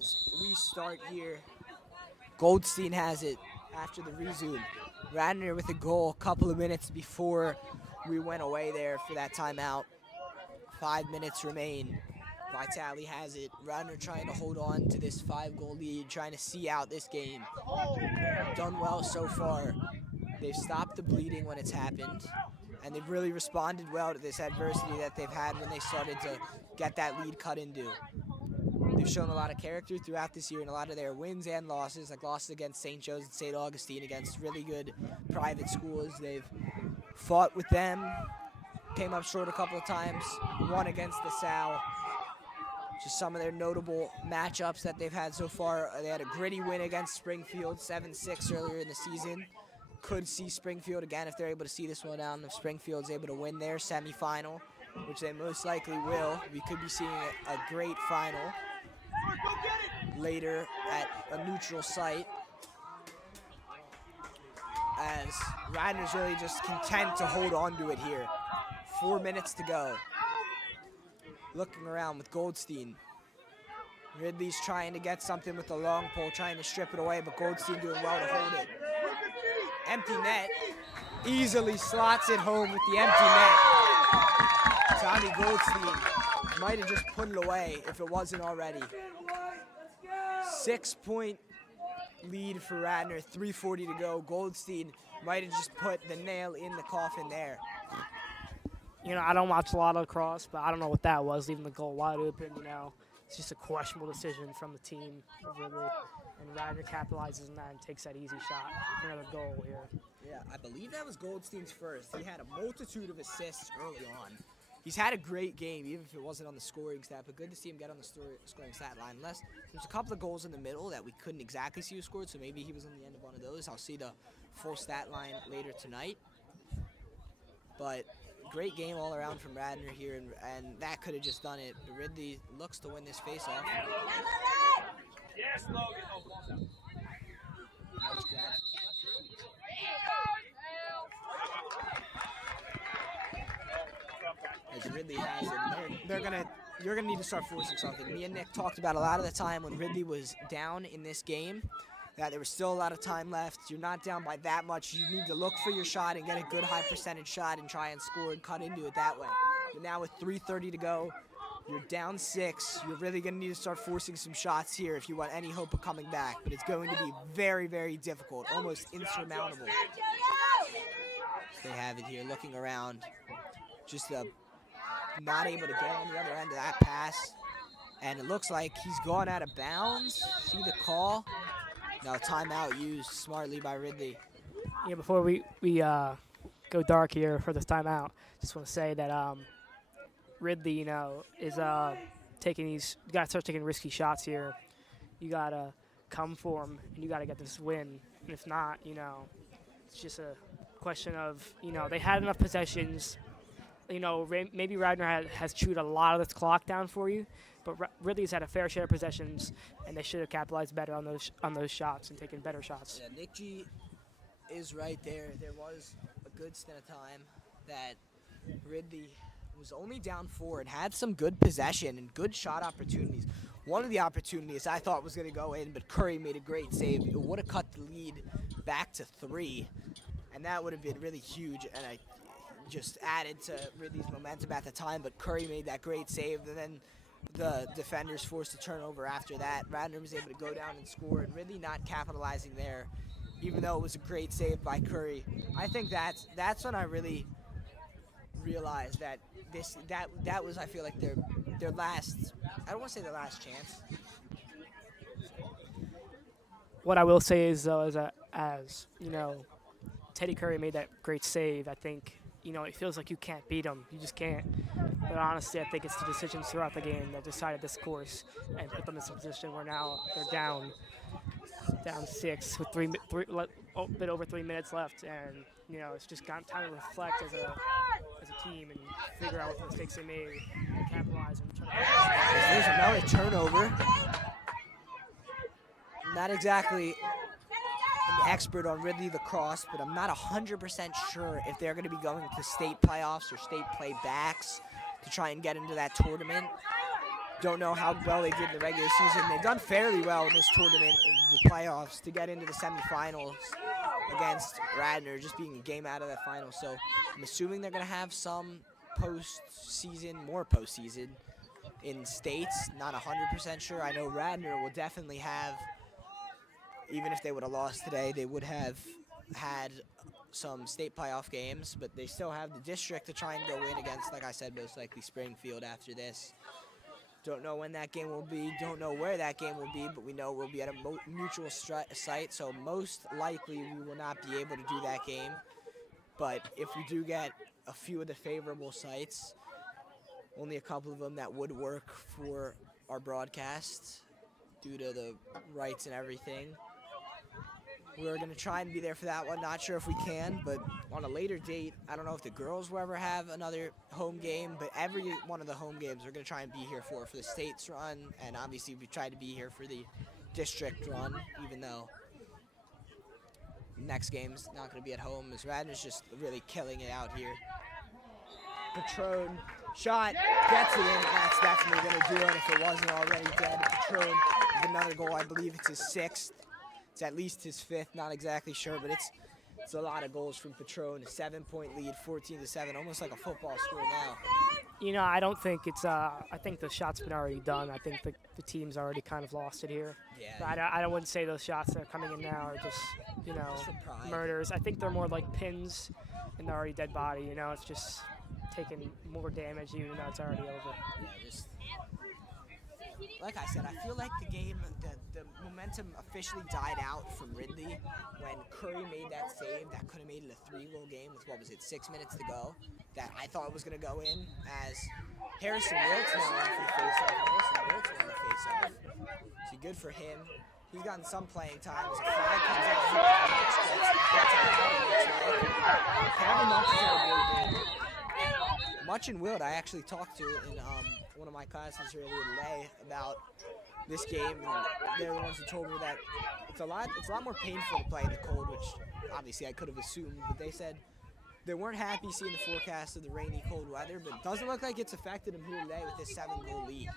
As we start here, Goldstein has it after the resume. Radnor with a goal a couple of minutes before we went away there for that timeout. 5 minutes remain. Vitale has it. Radnor trying to hold on to this 5-goal lead, trying to see out this game. Done well so far. They've stopped the bleeding when it's happened, and they've really responded well to this adversity that they've had when they started to get that lead cut into. They've shown a lot of character throughout this year in a lot of their wins and losses, like losses against St. Joe's and St. Augustine, against really good private schools. They've fought with them, came up short a couple of times, won against LaSalle. Just some of their notable matchups that they've had so far. They had a gritty win against Springfield, 7-6 earlier in the season. Could see Springfield again if they're able to see this one down. If Springfield's able to win their semifinal, which they most likely will, we could be seeing a great final later at a neutral site, as Radnor's really just content to hold on to it here. 4 minutes to go. Looking around with Goldstein. Ridley's trying to get something with the long pole, trying to strip it away, but Goldstein doing well to hold it. Empty net. Easily slots it home with the empty net. Tommy Goldstein might have just put it away if it wasn't already. 6-point lead for Radnor, 3:40 to go. Goldstein might have just put the nail in the coffin there. You know, I don't watch a lot of lacrosse, but I don't know what that was, leaving the goal wide open, you know. It's just a questionable decision from the team, really. And Radnor capitalizes on that and takes that easy shot for another goal here. Yeah, I believe that was Goldstein's first. He had a multitude of assists early on. He's had a great game, even if it wasn't on the scoring stat, but good to see him get on the scoring stat line. Unless there's a couple of goals in the middle that we couldn't exactly see who scored, so maybe he was on the end of one of those. I'll see the full stat line later tonight. But great game all around from Radnor here, and that could have just done it. But Ridley looks to win this faceoff. Yes, Logan. Nice grab. As Ridley has it, you're gonna need to start forcing something. Me and Nick talked about a lot of the time when Ridley was down in this game, that there was still a lot of time left. You're not down by that much. You need to look for your shot and get a good high percentage shot and try and score and cut into it that way. But now with 3:30 to go, you're down 6. You're really going to need to start forcing some shots here if you want any hope of coming back. But it's going to be very, very difficult, almost insurmountable. They have it here, looking around. Just not able to get on the other end of that pass. And it looks like he's gone out of bounds. See the call? No, timeout used smartly by Ridley. Yeah, before we go dark here for this timeout, just want to say that Ridley, you know, is taking these. You got to start taking risky shots here. You got to come for him, and you got to get this win. And if not, you know, it's just a question of, you know, they had enough possessions. You know, maybe Radnor has chewed a lot of this clock down for you, but Ridley's had a fair share of possessions, and they should have capitalized better on those shots and taken better shots. Yeah, Nick G is right there. There was a good stint of time that Ridley was only down 4 and had some good possession and good shot opportunities. One of the opportunities I thought was going to go in, but Curry made a great save. It would have cut the lead back to 3, and that would have been really huge, and I just added to Ridley's momentum at the time, but Curry made that great save, and then the defenders forced a turnover after that. Radnor was able to go down and score, and Ridley not capitalizing there, even though it was a great save by Curry. I think that's when I really realized that that was, I feel like, their last, I don't want to say their last chance. What I will say is, though, as you know, Teddy Curry made that great save. I think, you know, it feels like you can't beat him. You just can't. But honestly, I think it's the decisions throughout the game that decided this course and put them in this position where now they're down 6 with a bit over 3 minutes left, and you know, it's just got time to reflect as a team and figure out what the mistakes they made and capitalize and try to. There's another turnover. Not exactly an expert on Ridley Lacrosse, but I'm not 100% sure if they're going to be going to state playoffs or state playbacks to try and get into that tournament. Don't know how well they did in the regular season. They've done fairly well in this tournament in the playoffs to get into the semifinals against Radnor, just being a game out of that final. So I'm assuming they're going to have some more postseason in states. Not 100% sure. I know Radnor will definitely have, even if they would have lost today, they would have had some state playoff games, but they still have the district to try and go in against, like I said, most likely Springfield after this. Don't know when that game will be, don't know where that game will be, but we know we'll be at a mutual site, so most likely we will not be able to do that game. But if we do get a few of the favorable sites, only a couple of them that would work for our broadcast due to the rights and everything, we're going to try and be there for that one. Not sure if we can, but on a later date, I don't know if the girls will ever have another home game, but every one of the home games we're going to try and be here for the states run, and obviously we try to be here for the district run, even though next game's not going to be at home, as Radnor's just really killing it out here. Patron, shot, gets it in. That's definitely going to do it if it wasn't already dead. Patron with another goal. I believe it's his 6th. It's at least his 5th, not exactly sure, but it's a lot of goals from Patron. A 7-point lead, 14-7, almost like a football score now. You know, I don't think it's. I think the shot's been already done. I think the team's already kind of lost it here. Yeah. I wouldn't say those shots that are coming in now are just, you know, Just for pride. murders. I think they're more like pins in the already dead body. You know, it's just taking more damage even though it's already over. Yeah, just like I said, I feel like the game, the momentum officially died out from Ridley when Curry made that save that could have made it a 3-goal game with, 6 minutes to go, that I thought was going to go in, as Harrison Wiltz now won for the face-off. Harrison Wiltz won the face-off. So good for him. He's gotten some playing time as a flag comes out. Kevin Much has had a great game. Much and Wilt I actually talked to in one of my classes earlier today about this game, and they're the ones who told me that it's a lot more painful to play in the cold, which obviously I could have assumed, but they said they weren't happy seeing the forecast of the rainy, cold weather, but it doesn't look like it's affected them here today with this 7-goal lead.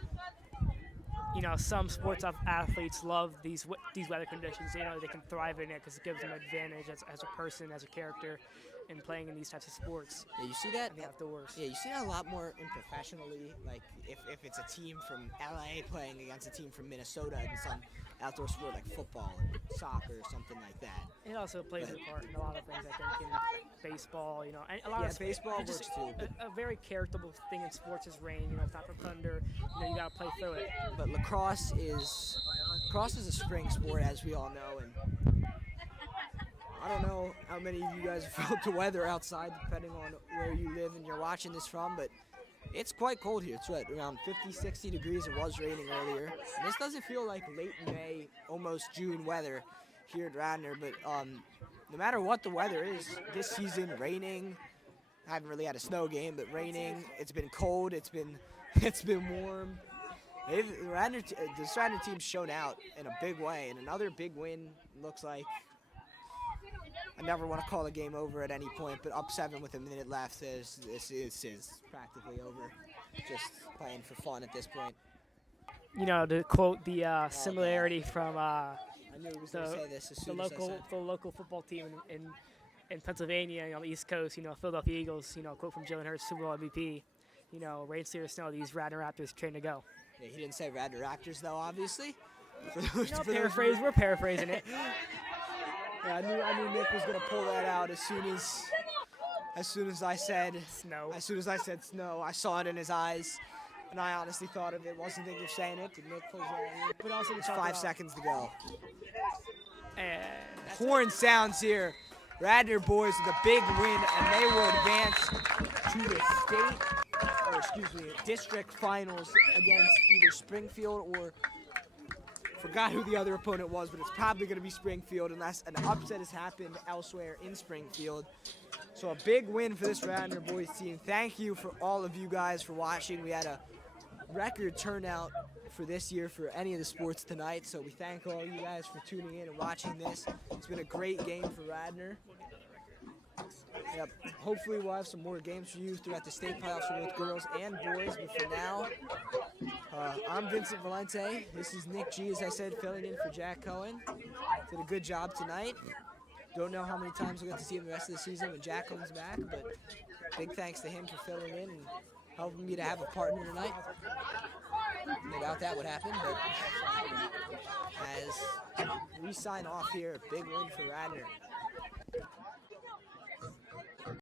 You know, some sports athletes love these weather conditions. You know, they can thrive in it because it gives them advantage as a person, as a character, in playing in these types of sports. Yeah, you see that? The outdoors. Yeah, you see that a lot more in professionally. Like if it's a team from LA playing against a team from Minnesota in some outdoor sport like football or soccer or something like that. It also plays a part in a lot of things, I think, in baseball, you know. And a lot of baseball it's works too. A very characterable thing in sports is rain. You know, it's not for thunder. You know, you got to play through it. But lacrosse is a spring sport, as we all know, and I don't know how many of you guys have felt the weather outside, depending on where you live and you're watching this from, but it's quite cold here. It's around 50, 60 degrees. It was raining earlier. And this doesn't feel like late May, almost June weather here at Radnor, but no matter what the weather is, this season, raining, I haven't really had a snow game, but raining, it's been cold, it's been warm. This Radnor team's shown out in a big way, and another big win looks like. I never want to call the game over at any point, but up 7 with a minute left this is practically over. Just playing for fun at this point. You know, to quote the similarity from I knew he was going to say this as soon as I said. the local football team in Pennsylvania on the East Coast, you know, Philadelphia Eagles, you know, quote from Jalen Hurts, Super Bowl MVP, you know, rain, sleet, or snow, these Radnor Raptors train to go. Yeah, he didn't say Radnor Raptors, though, obviously. We're paraphrasing it. Yeah, I knew Nick was gonna pull that out as soon as I said Snow. As soon as I said snow, I saw it in his eyes, and I honestly thought of it. Wasn't thinking of saying it. And Nick pulls it out. But also It's 5 seconds to go. And Horn sounds here. Radnor boys with a big win, and they will advance to the district finals against either Springfield or. Forgot who the other opponent was, but it's probably going to be Springfield unless an upset has happened elsewhere in Springfield. So a big win for this Radnor boys team. Thank you for all of you guys for watching. We had a record turnout for this year for any of the sports tonight, so we thank all you guys for tuning in and watching this. It's been a great game for Radnor. Yep. Hopefully we'll have some more games for you throughout the state playoffs for both girls and boys, but for now, I'm Vincent Valente. This is Nick G, as I said, filling in for Jack Cohen. Did a good job tonight. Don't know how many times we'll get to see him the rest of the season when Jack comes back, but big thanks to him for filling in and helping me to have a partner tonight. No doubt that would happen, but as we sign off here, big win for Radnor.